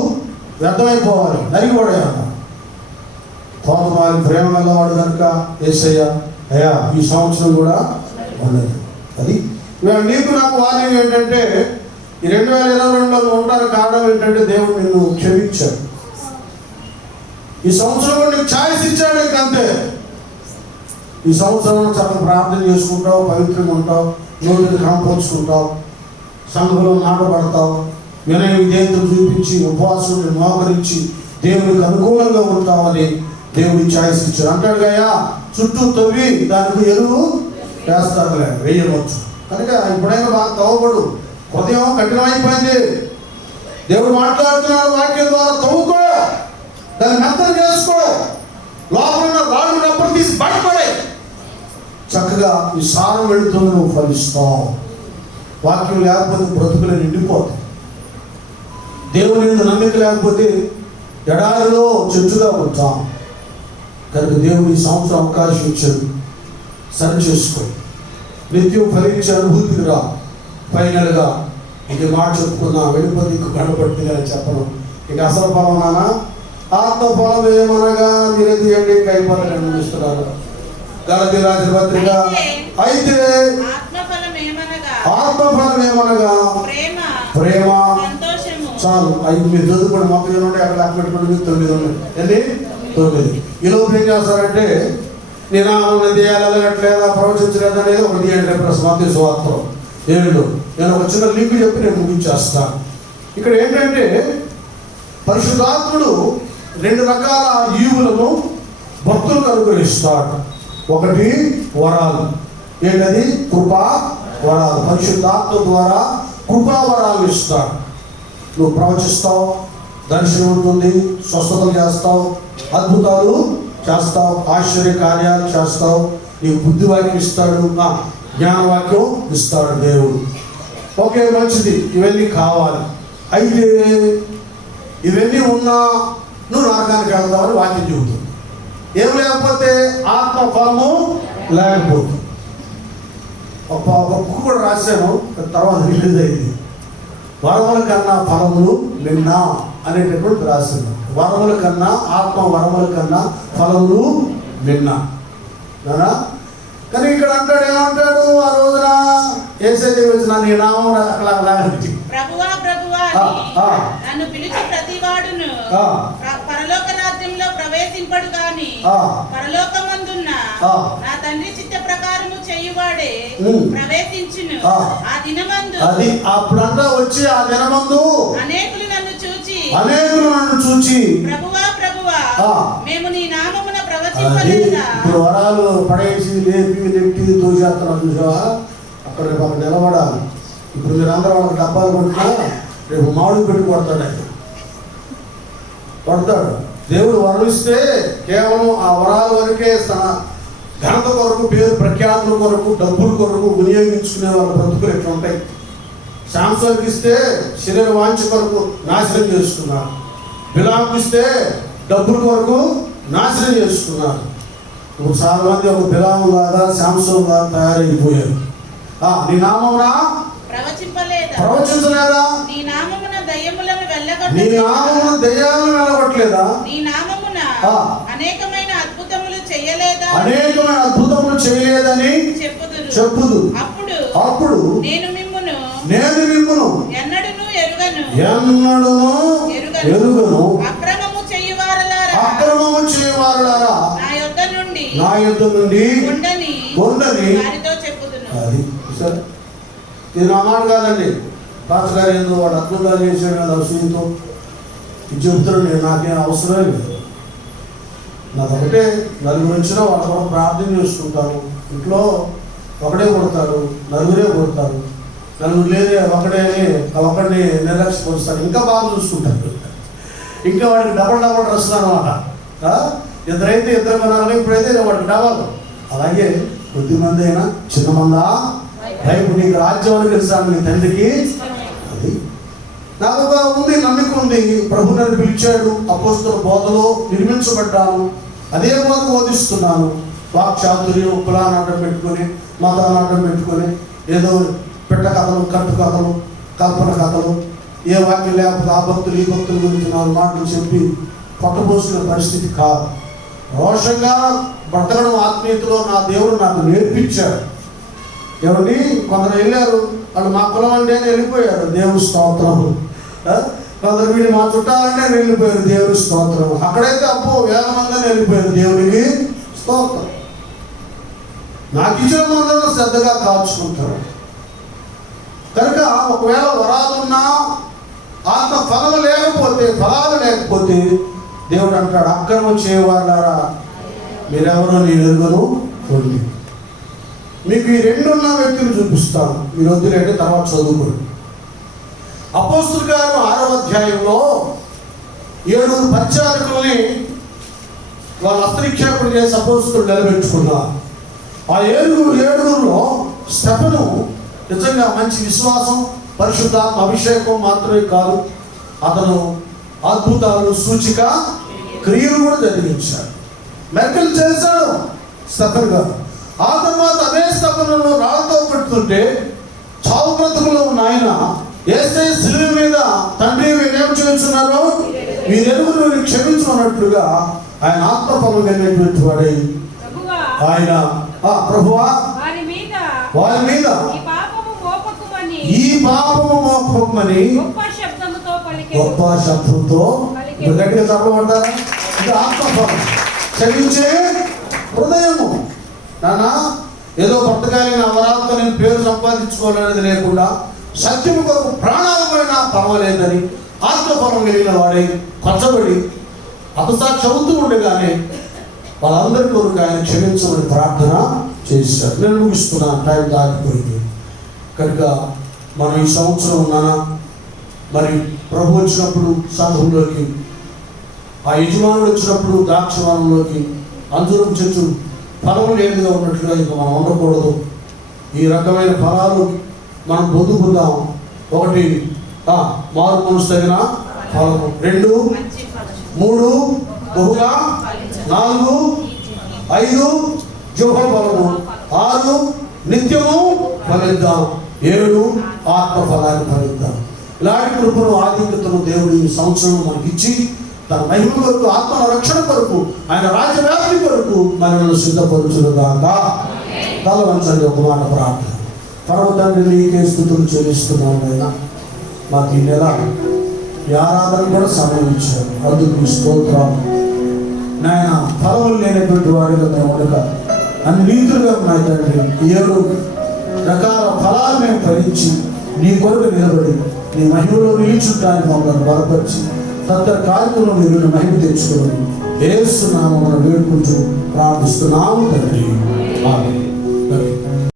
వ్యర్థమైపోవాలి, నరిగిపోయాడు. తోటమాలి ప్రేమ గలవాడు కనుక యేసయ్య అయ్యా ఈ సంవత్సరం కూడా ఉండదు. అది నీకు నాకు వార్నింగ్ ఏంటంటే, ఈ 2022లో ఉంటారు. కారణం ఏంటంటే దేవుడు నిన్ను క్షమించాడు. ఈ సంవత్సరం కూడా నీకు ఛాయిస్ ఇచ్చాడు. ఇంకంతే. ఈ సంవత్సరం చక్కగా ప్రార్థన చేసుకుంటావు, పవిత్రంగా ఉంటావు, నోటిని కంపొచ్చుకుంటావు, సంఘంలో నాటపడతావు, వినయ విధేయతను చూపించి ఉపవాసం మోకరించి దేవుడికి అనుకూలంగా ఉంటామని దేవుడి ఛాయిస్ ఇచ్చాడు. అంటాడు కదా, చుట్టూ తవ్వి దానికి ఎరువు వేస్తారులే, వేయవచ్చు. కనుక ఇప్పుడైనా బాగా తవ్వబడు. హృదయం కఠినమైపోయింది. దేవుడు మాట్లాడుతున్నాడు వాక్యం ద్వారా. తవ్వుకో, దాన్ని మెత్తన చేసుకో, లోపల ఉన్న రాళ్ళు రప్పలు తీసి బయటపడే. చక్కగా ఈ సారం వెళుతుంది, నువ్వు ఫలిస్తావు. వాక్యం లేకపోతే బ్రతుకులు నిండిపోతాయి. దేవుని మీద నమ్మిక లేకపోతే ఎడారిలో చెట్టుగా ఉంటాం. కనుక దేవుడు ఈ సంవత్సరం అవకాశం ఇచ్చాడు. సరి చేసుకో, నిత్యం ఫలించే అనుభూతికి రా. ఫైనల్గా ఇది మాట చెప్పుకున్నా, వెళ్ళిపోతే ఇంకో కనపడుతుంది కదా చెప్పను. ఇక అసలు ఫలం నానా ఆత్మ ఫలం ఏమనగా తీయండి కైపల్ని అనిపిస్తున్నారు. గలతీ రాసిన పత్రిక. అయితే ఆత్మఫలం ఏమనగా ప్రేమ. చాలు, 5 మీరు చదువుకోండి. మొత్తం ఉంటే అక్కడ లెక్క పెట్టుకోండి. 9 ఉన్నాయి. ఎన్ని? 9. ఈ లోపు ఏం చేస్తారంటే, నేను దేయాలట్లేదా, ప్రవచించలేదా అనేది ఒకటి తీయండి. మత్తయి సువార్తలో 7. నేను ఒక చిన్న లింక్ చెప్పి నేను ముగించేస్తాను. ఇక్కడ ఏంటంటే, పరిశుద్ధాత్ముడు 2 రకాల ఈవులను భక్తులకు అనుగ్రహిస్తాడు. ఒకటి వరాలు. ఏంటది? కృపా వరాలు. పరిశుద్ధాత్మ ద్వారా కృపా వరాలు ఇస్తాడు. నువ్వు ప్రవచిస్తావు, దర్శనం ఉంటుంది, స్వస్థతలు చేస్తావు, అద్భుతాలు చేస్తావు, ఆశ్చర్య కార్యాలు చేస్తావు. నీకు బుద్ధివాక్యం ఇస్తాడు, జ్ఞానవాక్యం ఇస్తాడు దేవుడు. ఓకే, మంచిది. ఇవన్నీ కావాలి. అయితే ఇవన్నీ ఉన్నా నువ్వు నరకానికి వెళ్తావని వాక్యం చెబుతుంది. ఏం లేకపోతే ఆత్మ ఫలము లేకపోతుంది. ఒక బుక్ కూడా రాశాను, తర్వాత రిలీజ్ అయింది. వరముల కన్నా ఫలములు నిన్న అనేటటువంటి రాశాను. వరముల కన్నా ఆత్మ వరముల కన్నా ఫలములు నిన్న. కానీ ఇక్కడ అంటాడు, ఏమంటాడు? ఆ రోజున యేసయ్య వచ్చిన నీ నామం ప్రభువా ప్రభువా నన్ను పిలిచి ప్రతివాడును పరలోక రాజ్యంలో ప్రవేశింపడు గాని పరలోకమందున్న నా తండ్రి చిత్త ప్రకారము చేయువాడే ప్రవేశించును. ఆ దినమందు అది అప్పుడంతా వచ్చి ఆ దినమందు అనేకులు నన్ను చూచి ప్రభువా ప్రభువా మేము నీ నామమున ప్రవచింపలేదా? ఇప్పుడు వరాలు పడేసి లెట్టి దోషేస్తున్నాం చూసావా? అక్కడ రేపు అక్కడ నిలబడాలి. ఇప్పుడు మీరు అందరూ వాళ్ళకి డబ్బాలు కొట్టినా రేపు మామిడి పెట్టి కొడతాడు. దేవుడు వరం ఇస్తే కేవలం ఆ వరాల వరకే తన ఘనత కొరకు, పేరు ప్రఖ్యాతుల కొరకు, డబ్బుల కొరకు వినియోగించుకునే వాళ్ళ బ్రతుకులు ఎట్లా ఉంటాయి. శాంసన్కి ఇస్తే శరీర వాంఛ కొరకు నాశనం చేసుకున్నారు. బిలాంకి ఇస్తే డబ్బుల కొరకు నాశనం చేసుకున్నారు. ఇప్పుడు చాలా మంది ఒక బిలాం లాగా శాంసన్ లాగా తయారైపోయారు. నీ నామమున ప్రవచించలేదా? నీ నామమున దయ్యములను వెళ్ళగొట్టలేదా? నీ నామమున అనేకమైన అద్భుతములు చేయలేదని చెప్పుదు. అప్పుడు నేను మిమ్మును ఎన్నడూను ఎరుగను. అక్రమము చేయువారలారా నా యొద్ద నుండి కొండని వారితో చెప్పుదును. అది సార్, ఇది నా మాట కాదండి. పాస్టర్ గారు ఏందో వాడు అద్భుతాలు చేశాడు కదా అసూయతో ఇది చెబుతాడు. నేను నాకేం అవసరం లేదు. నాకు ఒకటే, నలుగురు వచ్చినా వాళ్ళ కూడా ప్రార్థన చేసుకుంటాను. ఇంట్లో ఒకడే కొడతారు, నలుగురే కొడతారు. నలుగురు లేదే ఒకడిని నిర్లక్ష్యపరుస్తాను. ఇంకా బాగా చూసుకుంటారు. ఇంకా వాడికి డబల్ డ్రెస్సులు అనమాట. ఇద్దరైతే ఇద్దరు కొనాలి, ఇప్పుడైతే వాడికి డబల్. అలాగే కొద్దిమంది అయినా చిన్నమందా రేపు నీకు రాజ్యం అని తెలుసా నీ తండ్రికి. అది నాకు ఉంది, నమ్మిక ఉంది. ప్రభు నన్ను పిలిచాడు, అపోస్తల బోధలో నిర్మించబడ్డాను, అదే బోధ బోధిస్తున్నాను. వాక్చాతుర్యం, కులాన్ని అడ్డం పెట్టుకొని, మతాన్ని అడ్డం పెట్టుకొని, ఏదో పెట్ట కథలు, కట్టు కథలు, కల్పన కథలు, ఏ వాక్యం లేకపోతే ఆ భక్తులు ఈ భక్తుల గురించి 4 మాటలు చెప్పి పట్టబోసుకునే పరిస్థితి కాదు. రోషంగా బ్రతకడం ఆత్మీయతలో నా దేవుడు నాకు నేర్పించాడు. ఏమండి, కొందరు వెళ్ళారు, వాళ్ళు మా కులం అంటే వెళ్ళిపోయారు, దేవుడు స్తోత్రం. కొందరు వీళ్ళు మా చుట్టాలంటే వెళ్ళిపోయారు, దేవుడి స్తోత్రం. అక్కడైతే అబ్బో 1000 మంది వెళ్ళిపోయారు, దేవుడికి స్తోత్రం. నాకు ఇచ్చిన మందరూ శ్రద్ధగా కాల్చుకుంటారు. కనుక ఒకవేళ వరాలున్నా ఆత్మ ఫలాలు లేకపోతే దేవుడు అంటాడు, అక్రమం చేయవాళ్ళారా మీరెవరో నేను ఎరుగను చూడండి. మీకు ఈ 2 ఉన్న వ్యక్తిని చూపిస్తాను, మీరు వద్దులేంటే తర్వాత చదువుకోండి. అపోస్తలుల గారు 6వ అధ్యాయంలో 7 పరిచారకుల్ని వాళ్ళ హస్తనిక్షేపణ చేసి అపోస్తలులు నిలబెట్టుకున్నారు. ఆ 7గురిలో స్టెఫెను నిజంగా మంచి విశ్వాసం, పరిశుద్ధాత్మ అభిషేకం మాత్రమే కాదు, అతను అద్భుతాలు, సూచిక క్రియలు కూడా జరిగించాడు. మెర్కలు చేశాడు స్టెఫెన్ గారు. ఆ తర్వాత అదే స్టెఫెనును రాళ్ళతో పెడుతుంటే చావు బ్రతుకులో ఉన్న ఆయన యేసయ్య శిలువ మీద తండ్రి వీరేం చేస్తున్నారో వీరెరుగురు క్షమించుకున్నట్లుగా ఆయన ఆత్మఫలం కలిగినటువంటి వాడై ఆయన ప్రభువా వారి మీద ఈ పాపము మోపమని గొప్ప శబ్దంతో గట్టిగా చెప్పబడ్డారా? ఇది ఆత్మఫలం, క్షమించే హృదయము. నాన్న ఏదో బ్రతకాలి, అవరాలతో నేను పేరు సంపాదించుకోవాలనేది లేకుండా సత్యము కొరకు ప్రాణాలు పోయినా పర్వాలేదని ఆత్మఫలం కలిగిన వాడై పచ్చబడి అపసాక్షి అవుతూ ఉండగానే వాళ్ళందరి కొరకు ఆయన క్షమించమని ప్రార్థన చేశారు. నేను ముగిస్తున్నాను, టైం దాటిపోయింది కనుక మనం ఈ సంవత్సరం మరి ప్రభు వచ్చినప్పుడు సంఘంలోకి, ఆ యజమానుడు వచ్చినప్పుడు ద్రాక్షవనంలోకి అంజూరపు చెట్టు ఫలము లేనిగా ఉన్నట్లుగా ఇంకా మనం ఉండకూడదు. ఈ రకమైన ఫలాలు మనం పొందుకుందాం. 1 మారు మనసు తగిన ఫలము, 2 3 బహుగా, 4 5 జోహబలము, 6 నిత్యము ఫలిద్దాం, 7 ఆత్మఫలాన్ని ఫలిద్దాం. ఇలాంటి కృపను ఆధిక్యతను దేవుడు ఈ సంవత్సరం మనకిచ్చి తన మహిమ కొరకు, ఆత్మ రక్షణ కొరకు, ఆయన రాజ్యవ్యాప్తి కొరకు మనల్ని సిద్ధపరచునుగాక. తలవంచండి ఒక మాట ప్రార్థన. పరమ తండ్రి, నీకే స్తుతులు చెల్లిస్తున్నాను ఆయన. మాకు ఈ నెల ఈ ఆరాధన కూడా సమయం ఇచ్చారు, అందుకు మీ స్తోత్రాలు నాయన. ఫలములు లేనటువంటి వాడిగా మేము ఉండక అన్ని రీతులుగా మా తండ్రి 7 రకాల ఫలాలు మేము ఫలించి నీ కొరకు నిలబడి నీ మహిమలో నిలిచుంటానికి మమ్మల్ని బలపరిచి తత్త కార్యక్రమం మీరు మహిమ తెచ్చుకోవాలి. యేసు నామమున వేడుకుంటూ ప్రార్థిస్తున్నాము తండ్రి. ఆమేన్.